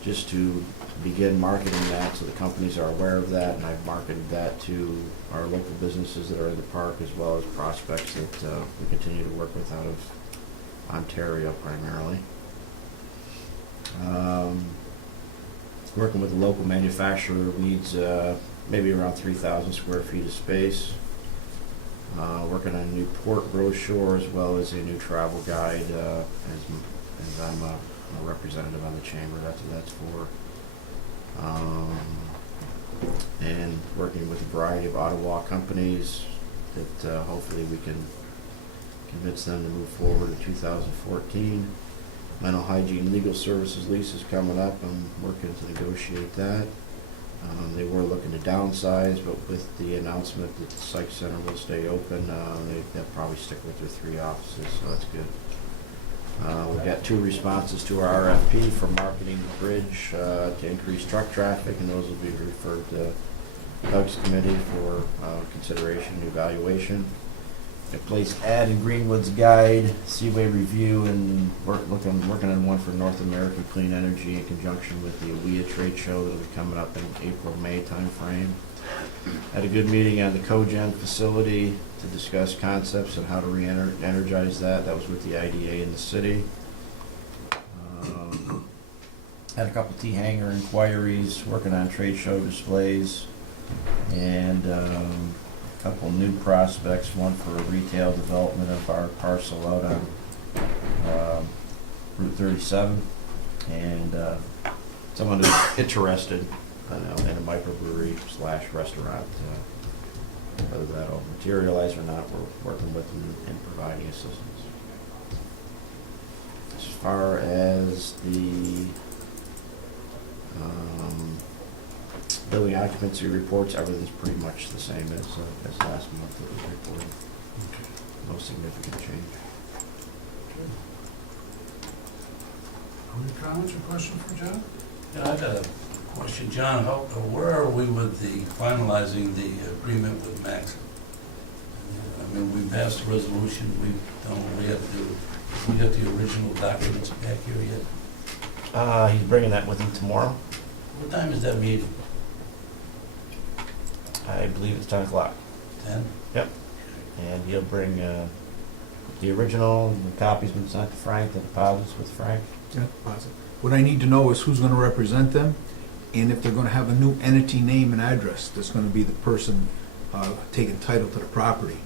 just to begin marketing that so the companies are aware of that, and I've marketed that to our local businesses that are in the park as well as prospects that we continue to work with out of Ontario primarily. Working with a local manufacturer who needs maybe around 3,000 square feet of space. Working on a new port brochure as well as a new travel guide, as I'm a representative on the chamber, that's what that's for. And working with a variety of Ottawa companies that hopefully we can convince them to move forward in 2014. Mental hygiene legal services lease is coming up. I'm working to negotiate that. They were looking to downsize, but with the announcement that the psych center will stay open, they'll probably stick with their 3 offices, so that's good. We've got 2 responses to our RFP for marketing the bridge to increase truck traffic, and those will be referred to Doug's committee for consideration and evaluation. A place ad in Greenwood's guide, Seaway review, and working on one for North American Clean Energy in conjunction with the OBPA trade show that will be coming up in April-May timeframe. Had a good meeting on the cogen facility to discuss concepts and how to re-energize that. That was with the IDA in the city. Had a couple T-hanger inquiries, working on trade show displays, and couple new prospects, one for retail development of our parcel out on Route 37, and someone who's interested in a microbrewery / restaurant. Whether that'll materialize or not, we're working with them and providing assistance. As far as the building occupancy reports, everything's pretty much the same as last month that was reported. No significant change. Any comments or questions for John? Yeah, I got a question, John, where are we with the finalizing the agreement with Max? I mean, we passed a resolution, we've done what we had to do. We got the original documents back here yet? He's bringing that with him tomorrow. What time is that meeting? I believe it's 10 o'clock. 10? And he'll bring the original, the copy's been sent to Frank, the deposits with Frank. Yeah, positive. What I need to know is who's gonna represent them, and if they're gonna have a new entity name and address, that's gonna be the person taking title to the property.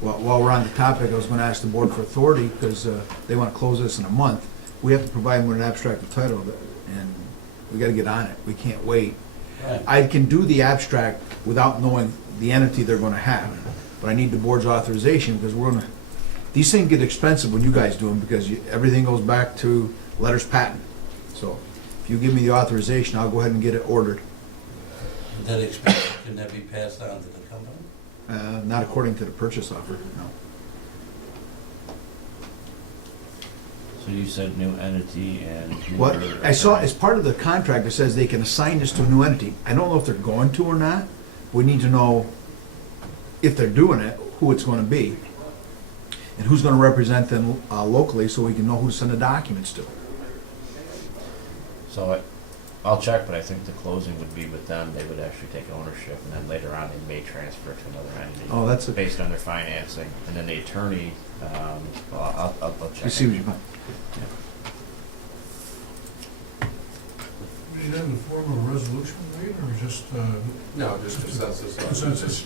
While we're on the topic, I was gonna ask the board for authority, because they wanna close this in a month. We have to provide them with an abstract of title, and we gotta get on it. We can't wait. Right. I can do the abstract without knowing the entity they're gonna have, but I need the board's authorization, because these things get expensive when you guys do them, because everything goes back to letters patent. So, if you give me the authorization, I'll go ahead and get it ordered. Would that expense, can that be passed on to the company? Not according to the purchase offer, no. So you said new entity and... What, I saw, as part of the contract, it says they can assign this to a new entity. I don't know if they're going to or not. We need to know, if they're doing it, who it's gonna be, and who's gonna represent them locally, so we can know who to send the documents to. So I'll check, but I think the closing would be with them. They would actually take ownership, and then later on, they may transfer it to another entity. Oh, that's based on their financing. And then the attorney, well, I'll check. You see what you want. Do you need that in the form of a resolution, Wade, or just? No, just consensus. Consensus.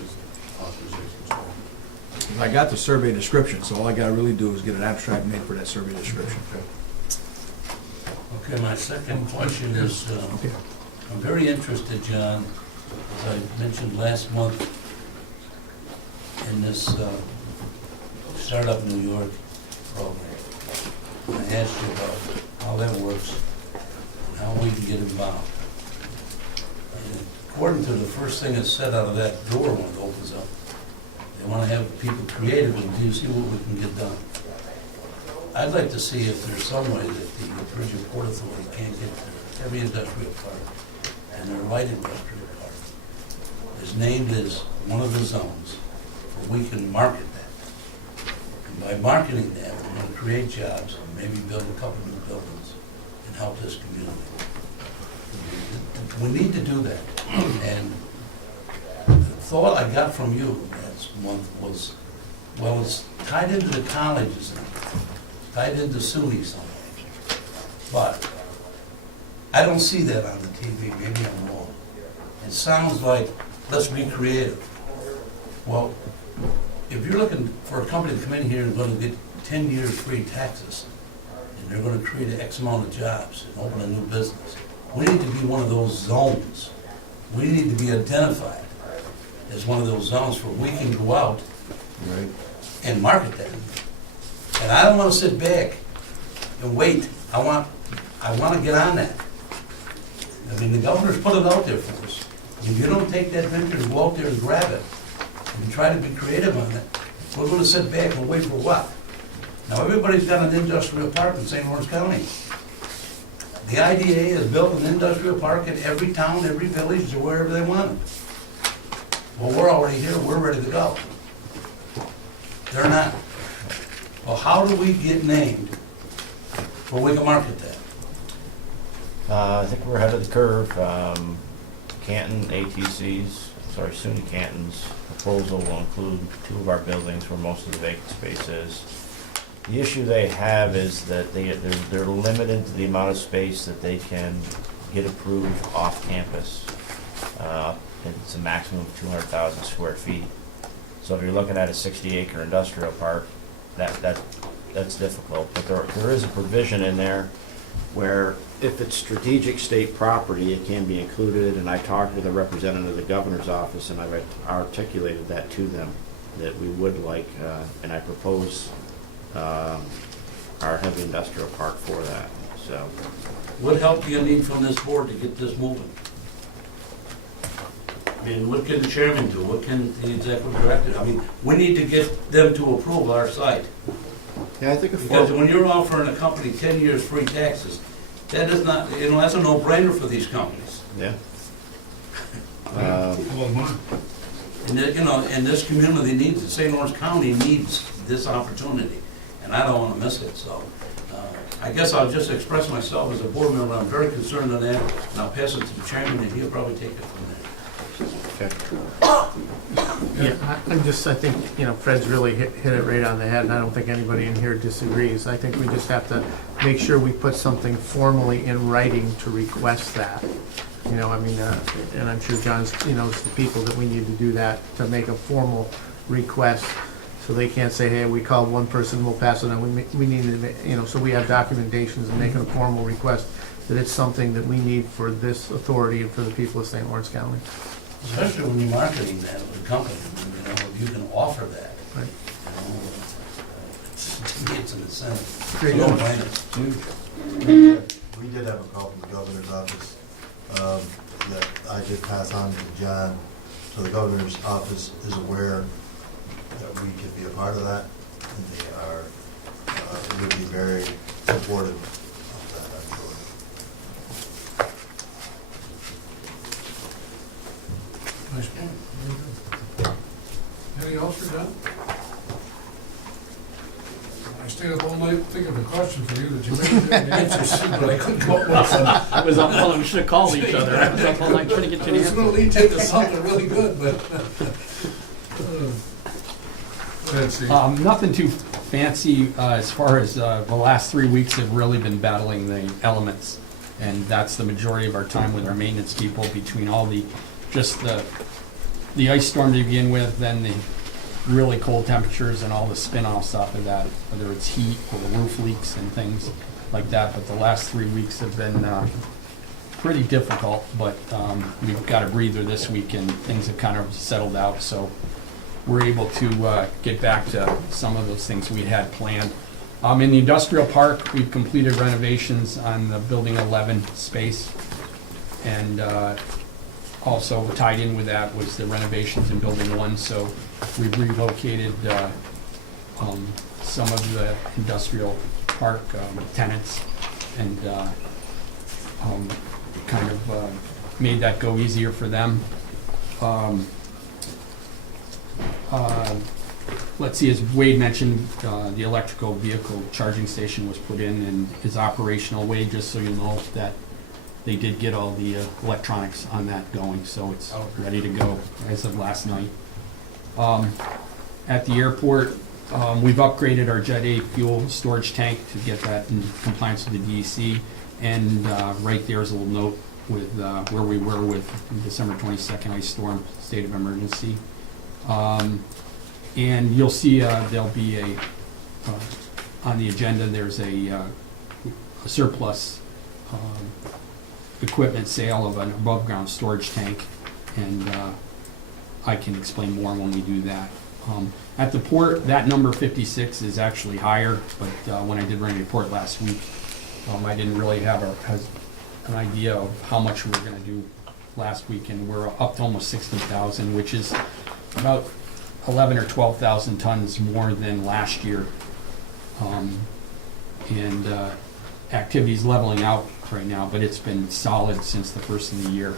Authorization. I got the survey description, so all I gotta really do is get an abstract made for that survey description. Okay, my second question is, Okay. I'm very interested, John, as I mentioned last month, in this Startup New York program. I asked you about how that works and how we can get involved. And according to the first thing that's said out of that door when it opens up, they want to have people creative and do see what we can get done. I'd like to see if there's some way that the Bridgeport Port Authority can't get to every industrial park and their light industrial park is named as one of the zones where we can market that. And by marketing that, we're going to create jobs and maybe build a couple new buildings and help this community. We need to do that. And the thought I got from you last month was, well, it's tied into the colleges and tied into SUNY somehow. But I don't see that on the TV, maybe I'm wrong. It sounds like, let's be creative. Well, if you're looking for a company to come in here and going to get 10 years free taxes, and they're going to create X amount of jobs and open a new business, we need to be one of those zones. We need to be identified as one of those zones where we can go out and market that. And I don't want to sit back and wait. I want to get on that. I mean, the governor's put it out there for us. If you don't take that venture and go out there and grab it and try to be creative on it, we're going to sit back and wait for what? Now, everybody's got an industrial park in St. Lawrence County. The IDA has built an industrial park in every town, every village, or wherever they want it. Well, we're already here. We're ready to go. They're not. Well, how do we get named where we can market that? I think we're ahead of the curve. Canton SUNY Canton's proposal will include 2 of our buildings where most of the vacant space is. The issue they have is that they're limited to the amount of space that they can get approved off campus. It's a maximum of 200,000 square feet. So if you're looking at a 60-acre industrial park, that's difficult. But there is a provision in there where if it's strategic state property, it can be included. And I talked with a representative of the governor's office, and I've articulated that to them, that we would like, and I propose our heavy industrial park for that. So, What help do you need from this board to get this moving? I mean, what can the chairman do? What can the executive director? I mean, we need to get them to approve our site. Yeah, I think Because when you're offering a company 10 years free taxes, that is not, that's a no-brainer for these companies. Yeah. Well, mine. And, and this community needs it, St. Lawrence County needs this opportunity, and I don't want to miss it, so. I guess I'll just express myself as a board member, I'm very concerned on that, and I'll pass it to the chairman, and he'll probably take it from there. Yeah, I think, Fred's really hit it right on the head, and I don't think anybody in here disagrees. I think we just have to make sure we put something formally in writing to request that. And I'm sure John's, knows the people that we need to do that, to make a formal request. So they can't say, hey, we called one person, we'll pass it on. We need to, so we have documentations and making a formal request that it's something that we need for this authority and for the people of St. Lawrence County. Especially when you're marketing that with a company, if you can offer that. Right. It's an incentive. Great. We did have a call from the governor's office that I did pass on to John. So the governor's office is aware that we could be a part of that, and they are, would be very supportive of that, I'm sure. Nice point. Anything else for John? I stayed up all night thinking of a question for you that you maybe didn't answer, but I couldn't come up with some. I was up all night, we should have called each other. I was up all night trying to get you I an was gonna answer. lead you to something really good, but. Let's see. Nothing too fancy as far as the last 3 weeks have really been battling the elements. And that's the majority of our time with our maintenance people, between all the ice storm to begin with, then the really cold temperatures and all the spin-offs off of that, whether it's heat or the roof leaks and things like that. But the last 3 weeks have been pretty difficult, but we've got a breather this week and things have kind of settled out. So we're able to get back to some of those things we had planned. In the industrial park, we've completed renovations on the Building 11 space. And also tied in with that was the renovations in Building 1. So we've relocated some of the industrial park tenants and kind of made that go easier for them. Let's see, as Wade mentioned, the electrical vehicle charging station was put in and is operational. Wade, just so you know, that they did get all the electronics on that going, so it's ready to go as of last night. At the airport, we've upgraded our Jet A fuel storage tank to get that in compliance with the DEC. And right there is a little note with where we were with December 22nd ice storm, state of emergency. And you'll see there'll be on the agenda, there's a surplus equipment sale of an above-ground storage tank, and I can explain more when we do that. At the port, that number 56 is actually higher, but when I did run a report last week, I didn't really have an idea of how much we were going to do last week, and we're up to almost 60,000, which is about 11 or 12,000 tons more than last year. And activity's leveling out right now, but it's been solid since the first of the year.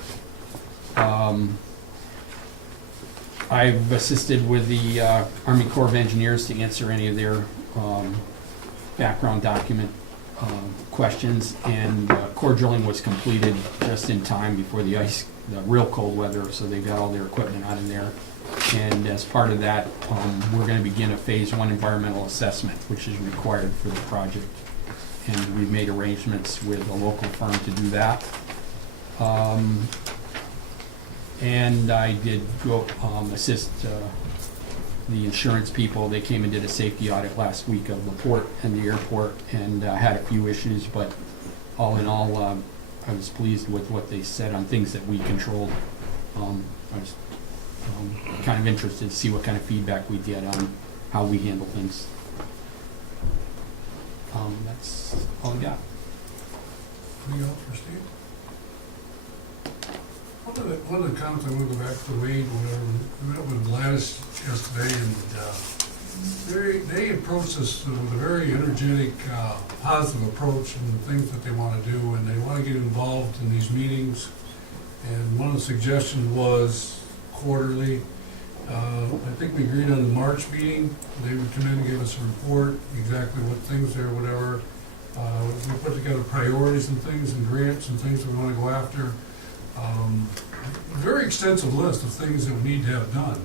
I've assisted with the Army Corps of Engineers to answer any of their background document questions, and core drilling was completed just in time before the real cold weather, so they got all their equipment out of there. And as part of that, we're going to begin a phase 1 environmental assessment, which is required for the project. And we've made arrangements with a local firm to do that. And I did go assist the insurance people. They came and did a safety audit last week of the port and the airport, and had a few issues, but all in all, I was pleased with what they said on things that we controlled. I was kind of interested to see what kind of feedback we get on how we handle things. That's all I got. Anything else for Steve? One of the comments, I want to go back to Wade, whatever, we met with Gladys yesterday, and they approached us with a very energetic, positive approach and the things that they want to do, and they want to get involved in these meetings. And one of the suggestions was quarterly. I think we agreed on the March meeting, they would come in and give us a report, exactly what things there, whatever. We put together priorities and things and grants and things we want to go after. A very extensive list of things that we need to have done.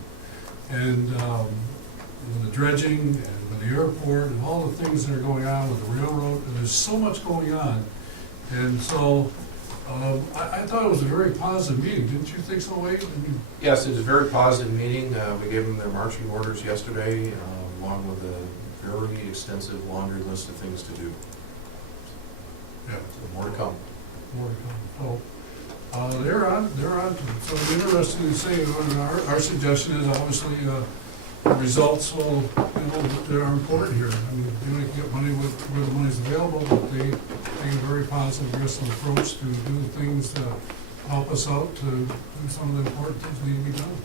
And with the dredging and with the airport and all the things that are going on with the railroad, and there's so much going on. And so I thought it was a very positive meeting, didn't you think so, Wade? I mean, Yes, it was a very positive meeting. We gave them their marching orders yesterday, along with a very extensive laundry list of things to do. yeah, So more to come. more to come. So they're on to it. So it'll be interesting to see. Our suggestion is obviously the results will, that are important here. I mean, they can get money where the money's available, but they take a very positive, aggressive approach to do things to help us out to do some of the important things that need to be done.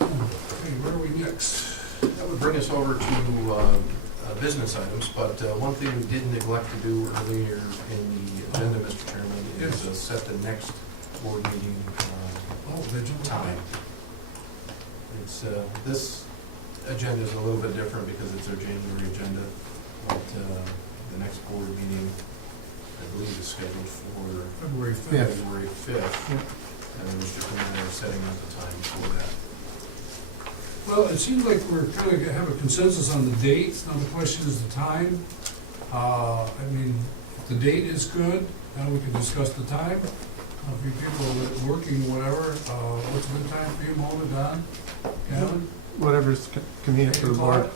Okay, where are we next? That would bring us over to business items, but one thing we did neglect to do earlier in the agenda, Mr. Chairman, is Yes. set the next board meeting Vigilant time. It's, this agenda is a little bit different because it's our January agenda, but the next board meeting, I believe, is scheduled for February 5th. Yeah. February 5th. And Mr. Chairman is setting up the time for that. Well, it seems like we're kind of have a consensus on the dates. Now the question is the time. I mean, if the date is good, then we can discuss the time. If you people are working, whatever, what's a good time for you, Mona, Don, Gavin? Whatever's convenient for the board.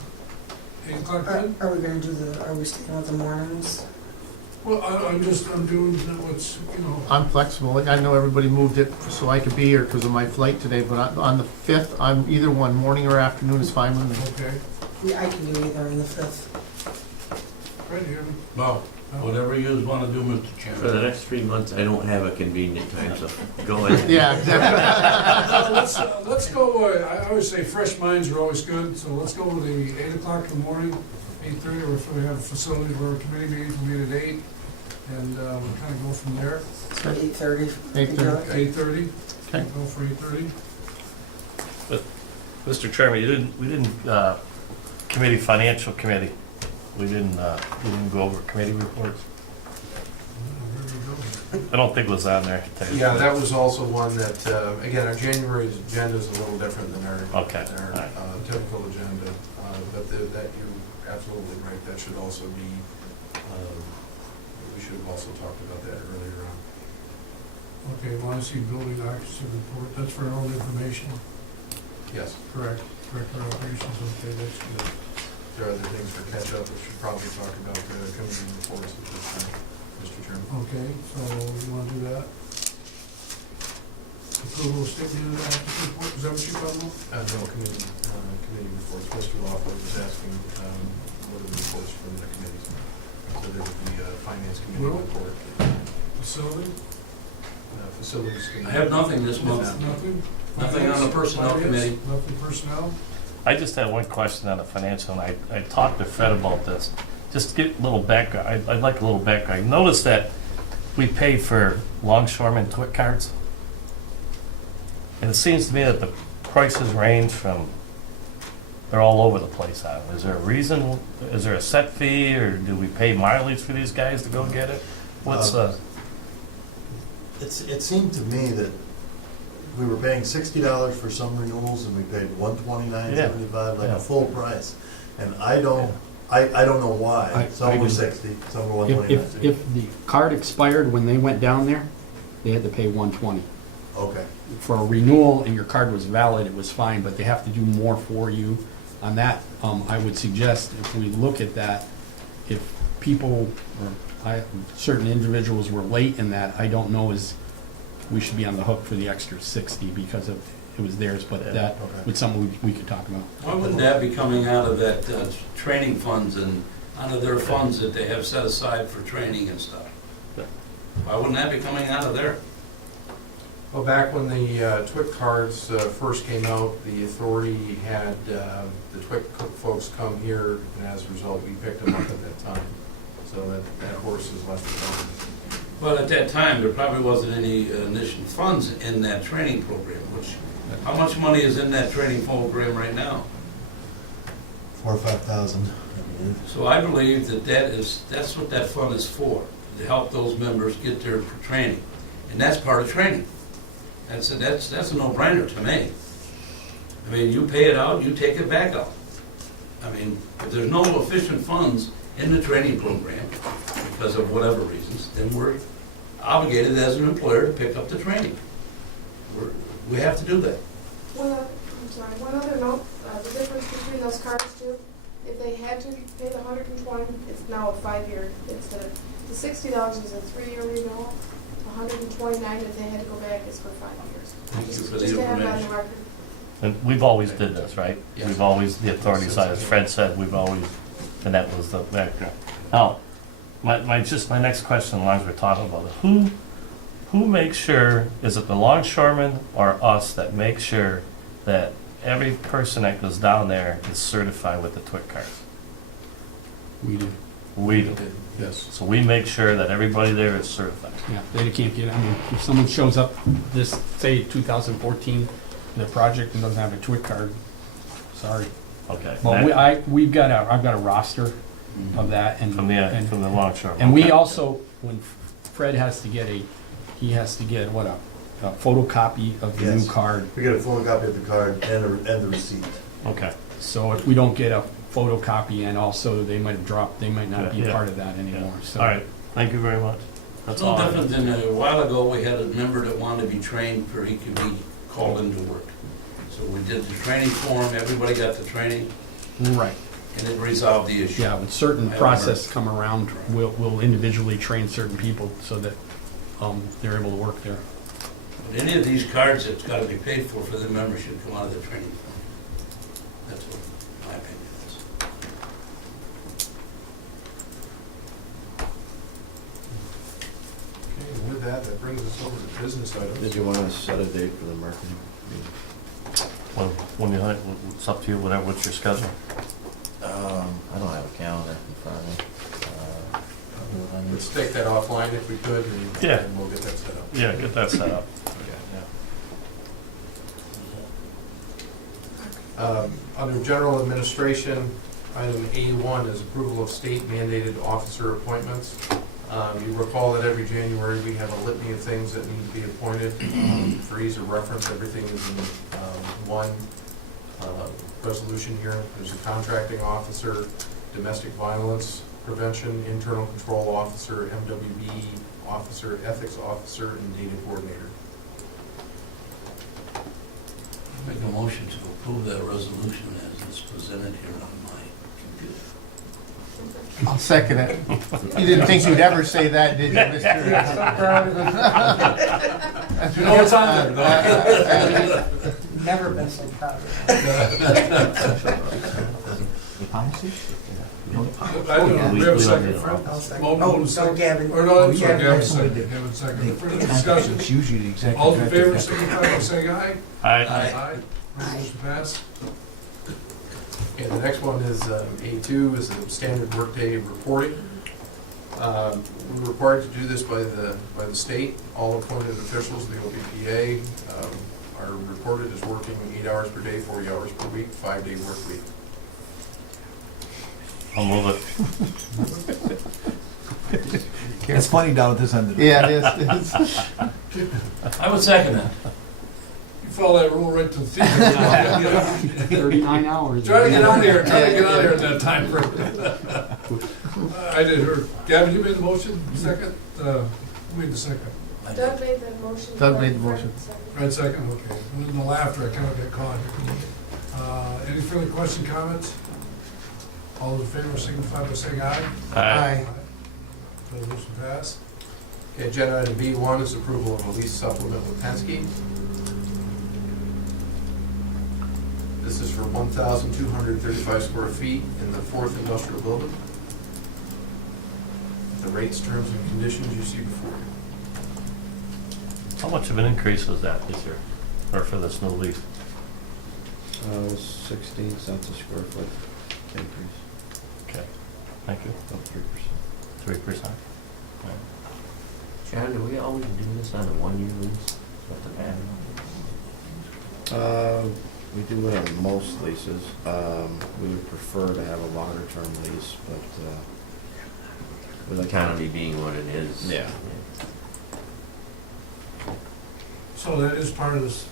8 o'clock good? Are we gonna do are we staying with the mornings? Well, I'm doing what's, I'm flexible. I know everybody moved it so I could be here because of my flight today, but on the 5th, I'm either one, morning or afternoon is fine with me. okay. Yeah, I can do either on the 5th. Right here. Well, whatever you want to do, Mr. For the Chairman. next 3 months, I don't have a convenient time, so go ahead. Yeah, exactly. Let's go, I always say fresh minds are always good, so let's go with the 8 o'clock in the morning, 8:30, or if we have facilities where committee meetings, we'll meet at 8, and we'll kind of go from there. So 8:30. 8:30. 8:30? Okay. Go for 8:30? Mr. Chairman, we didn't, financial committee, we didn't go over committee reports. I don't think it was on there. Yeah, that was also one that, again, our January agenda is a little different than our Okay, our all right. typical agenda, but that you're absolutely right, that should also be, we should have also talked about that earlier on. Okay, well, I see building occupancy report, that's for our own information. Yes, Correct. Director of operations, okay, that's good. there are other things for catch-up, we should probably talk about the committee reports at this time, Mr. Chairman. Okay, so you want to do that? Approval of statement of occupancy report, is that what you call it? No, committee reports, Mr. Lawford was asking, what are the reports from the committees? So there would be a finance committee Well- report, Facility? facilities committee. I have nothing this month. Nothing? Nothing on the personnel Finance? committee. Nothing personnel? I just had one question on the financial, and I talked to Fred about this. Just to get a little background, I'd like a little background. Notice that we pay for longshoremen TWIC cards. And it seems to me that the prices range from, they're all over the place on it. Is there a reason, is there a set fee, or do we pay mileage for these guys to go get it? What's the, It seemed to me that we were paying $60 for some renewals and we paid $129.75, like Yeah. a full price. And I don't know why. Some were 60, some were $129. If the card expired when they went down there, they had to pay $120. Okay. For a renewal and your card was valid, it was fine, but they have to do more for you. On that, I would suggest if we look at that, if people, certain individuals were late in that, I don't know we should be on the hook for the extra 60 because of, it was theirs, but that Okay. was something we could talk about. Why wouldn't that be coming out of that training funds and out of their funds that they have set aside for training and stuff? Why wouldn't that be coming out of there? Well, back when the TWIC cards first came out, the authority had the TWIC folks come here, and as a result, we picked them up at that time. So that horse is left alone. But at that time, there probably wasn't any initial funds in that training program, how much money is in that training program right now? 4,000 or 5,000, I believe. So I believe that's what that fund is for, to help those members get their training. And that's part of training. That's a no-brainer to me. I mean, you pay it out, you take it back out. I mean, if there's no efficient funds in the training program, because of whatever reasons, then we're obligated as an employer to pick up the training. We have to do that. One other note, the difference between those cards too, if they had to pay the $120, it's now a 5-year instead of, the $60 is a 3-year renewal, $129 if they had to go back is for 5 years. Thank you for the Just to have it on the information. record. And we've always did this, right? Yes. We've always, the authority side, as Fred said, we've always, and that was the background. Now, my next question, as long as we're talking about it, who makes sure, is it the longshoremen or us that make sure that every person that goes down there is certified with the TWIC cards? We do. We do. Yes. So we make sure that everybody there is certified. Yeah, they can't get, I mean, if someone shows up this, say, 2014, the project and doesn't have a TWIC card, sorry. Okay. Well, I've got a roster of that, and From the longshoremen. and we Okay. also, when Fred has to get a photocopy of the Yes. new card. We get a photocopy of the card and the receipt. Okay. So if we don't get a photocopy, and also they might not be Yeah. part of that anymore. So All right. Thank you very much. That's It's no all. I different than a while ago, we had a member that wanted to be trained for he could be called into work. So we did the training for him, everybody got the training, right. and it resolved the issue. Yeah, when certain process come around, we'll individually train certain people so that they're able to work there. But any of these cards that's gotta be paid for the membership come out of the training fund. That's what my opinion is. Okay, and with that brings us over to business items. Did you want to set a date for the marketing meeting? When you hunt, it's up to you, what's your schedule? I don't have a calendar in front of me. Let's take that offline if we could, Yeah. and we'll get that set up. Yeah, get that set up. Under general administration, item A1 is approval of state mandated officer appointments. You recall that every January we have a litany of things that need to be appointed. For ease of reference, everything is in one resolution here. There's a contracting officer, domestic violence prevention, internal control officer, MWB officer, ethics officer, and data coordinator. Make a motion to approve that resolution as it's presented here on my computer. I'll second it. You didn't think you'd ever say that, did you, Mr.? You know what's on there, though? Never been so proud. I don't, we have a second, Fred? I'll second. Mo- Oh, mo- so Gavin. Or no, I'm Oh, sorry, Gavin. Gavin second, Gavin second. Further discussion? It's usually the executive. All in favor, director. signify by saying aye. Aye. Aye. Resolution passed. Okay, the next one is A2, is the standard workday reporting. We're required to do this by the state. All appointed officials of the OBPA are reported as working 8 hours per day, 40 hours per week, 5-day work week. I'll move it. It's funny down at this end of the. Yeah, it is. I would second that. You follow that rule right to the T. 39 hours. Try to get out of here, in that time frame. I did her. Gavin, you made the motion, second? Who made the second? Doug made the motion. Doug made the motion. Right, second, okay. In the laughter, I kind of get caught here. Any further question, comments? All in favor, signify by saying aye. Aye. Resolution passed. Okay, agenda item B1 is approval of a lease supplement with Penske. This is for 1,235 square feet in the 4th Industrial Building. The rates, terms, and conditions you see before you. How much of an increase was that this year, or for this new lease? It was 16 cents a square foot increase, Okay, thank you. up 3%. 3%. John, do we always do this on a one-year lease with the pattern? We do it on most leases. We would prefer to have a longer term lease, but With the economy being what it is. yeah. So that is part of this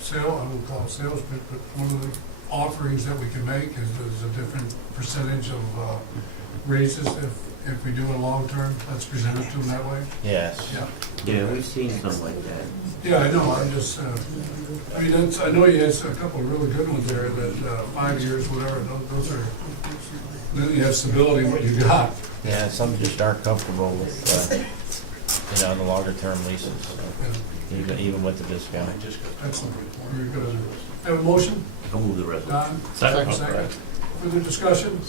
sale, I won't call it sales, but one of the offerings that we can make is a different percentage of raises if we do it long-term, let's present it to them that way. Yes. Yeah. Yeah, we've seen something like that. Yeah, I know, I'm just, I mean, that's, I know you had a couple of really good ones there, that 5 years, whatever, those are, then you have stability in what you got. Yeah, some just aren't comfortable with, the longer term leases, so even with the discount. Excellent, very good. Have a motion, I'll move the resolution. Don? Second. Second. Further discussion?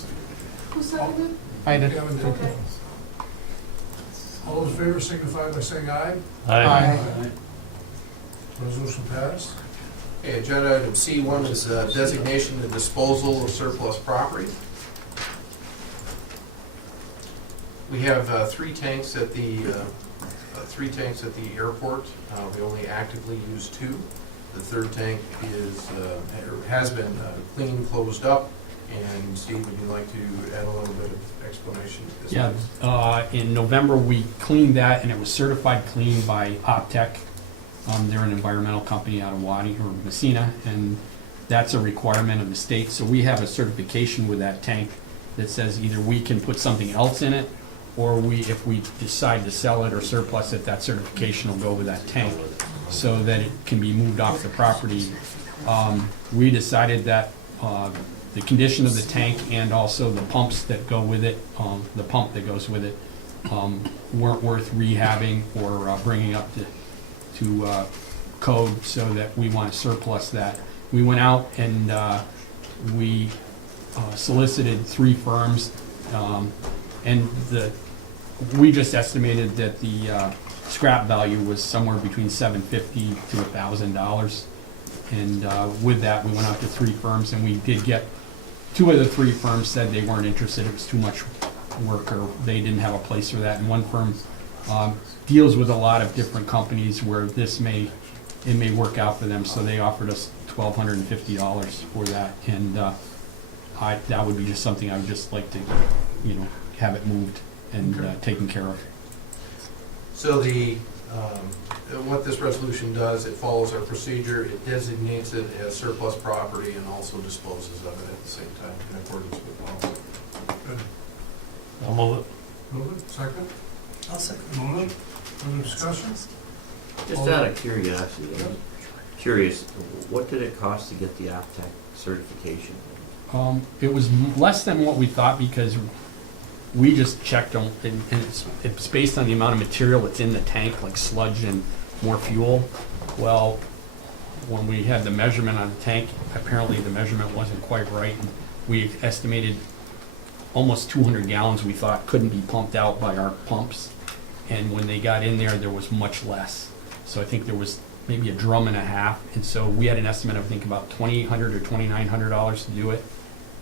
Who seconded? I did. Kevin did. Okay. All those in favor signify by saying aye. Aye. Resolution passed. Okay, agenda item C1 is designation and disposal of surplus property. We have 3 tanks at the airport. We only actively use 2. The third tank has been cleaned, closed up. And Steve, would you like to add a little bit of explanation to this? Yeah, in November, we cleaned that, and it was certified clean by Optech. They're an environmental company out of Waddy or Messina, and that's a requirement of the state. So we have a certification with that tank that says either we can put something else in it, or if we decide to sell it or surplus it, that certification will go with that tank, so that it can be moved off the property. We decided that the condition of the tank and also the pumps that go with it, the pump that goes with it, weren't worth rehabbing or bringing up to code, so that we want to surplus that. We went out and we solicited 3 firms, and we just estimated that the scrap value was somewhere between $750 to $1,000. And with that, we went out to 3 firms, and we did get 2 of the 3 firms said they weren't interested, it was too much work, or they didn't have a place for that. And one firm deals with a lot of different companies where it may work out for them, so they offered us $1,250 for that. And that would be just something I would just like to, have it moved and taken care of. So what this resolution does, it follows our procedure. It designates it as surplus property and also disposes of it at the same time in accordance with policy. Good. I'll move it. Move it, second? I'll second. Move it. Further discussion? Just out of curiosity, I'm curious, what did it cost to get the Optech certification? It was less than what we thought, because we just checked on, and it's based on the amount of material that's in the tank, like sludge and more fuel. Well, when we had the measurement on the tank, apparently the measurement wasn't quite right. And we estimated almost 200 gallons we thought couldn't be pumped out by our pumps. And when they got in there, there was much less. So I think there was maybe a drum and a half. And so we had an estimate of, I think, about $2,800 or $2,900 to do it.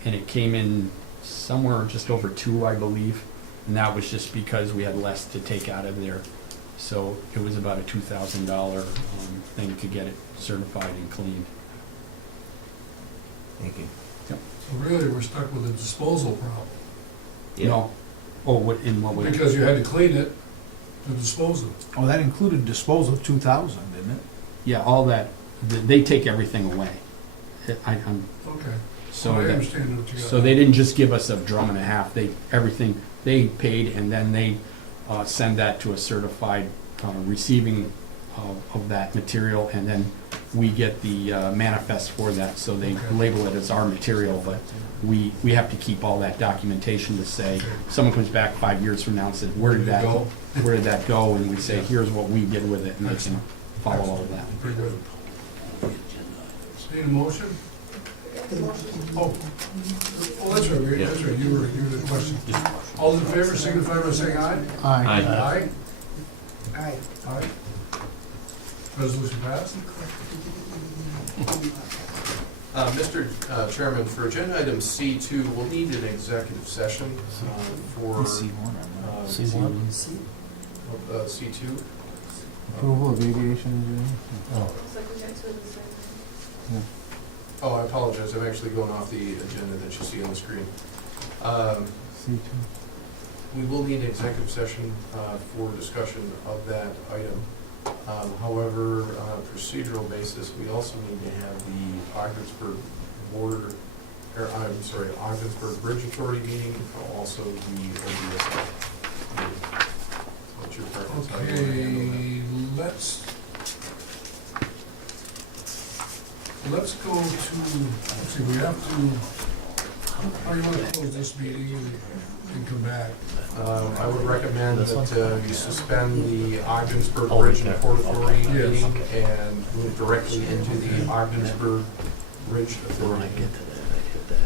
And it came in somewhere just over 2, I believe. And that was just because we had less to take out of there. So it was about a $2,000 thing to get it certified and cleaned. Thank you. So really, we're stuck with a disposal problem, Yeah. No. Oh, in what way? because you had to clean it to dispose of it. Oh, that included disposal of 2,000, didn't it? Yeah, all that, they take everything away. I'm, Okay. so I that, understand what you got. so they didn't just give us a drum and a half, everything, they paid, and then they send that to a certified receiving of that material, and then we get the manifest for that, so they Okay. label it as our material, but we have to keep all that documentation to say, someone comes back 5 years from now and says, where did that go? Where did that go? And we say, here's what we did with it, and they can follow all of that. Very good. Need a motion? Oh, that's right, that's right, you were the question. All those in favor signify by saying aye. Aye. Aye. Aye. Aye. Aye. Resolution passed. Mr. Chairman, for agenda item C2, we'll need an executive session for C1? C2. Approval of aviation engineering? Looks like we got two of the same. Oh, I apologize, I'm actually going off the agenda that you see on the screen. C2. We will need an executive session for discussion of that item. However, on a procedural basis, we also need to have the Ogdensburg Ogdensburg Bridge Authority meeting, also the OBPA meeting. What's your preference? How do you want to handle that? Let's go to, let's see, we have to, how do you want to close this meeting and come back? I would recommend that you suspend the Ogdensburg Bridge and Port Authority Yes. meeting and move directly into the Ogdensburg Bridge Authority.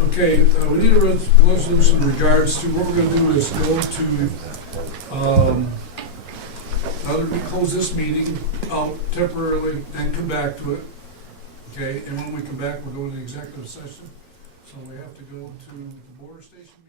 Okay, we need a resolution in regards to, what we're gonna do is go to, either we close this meeting out temporarily and come back to it, okay? And when we come back, we'll go to the executive session. So we have to go to the border station.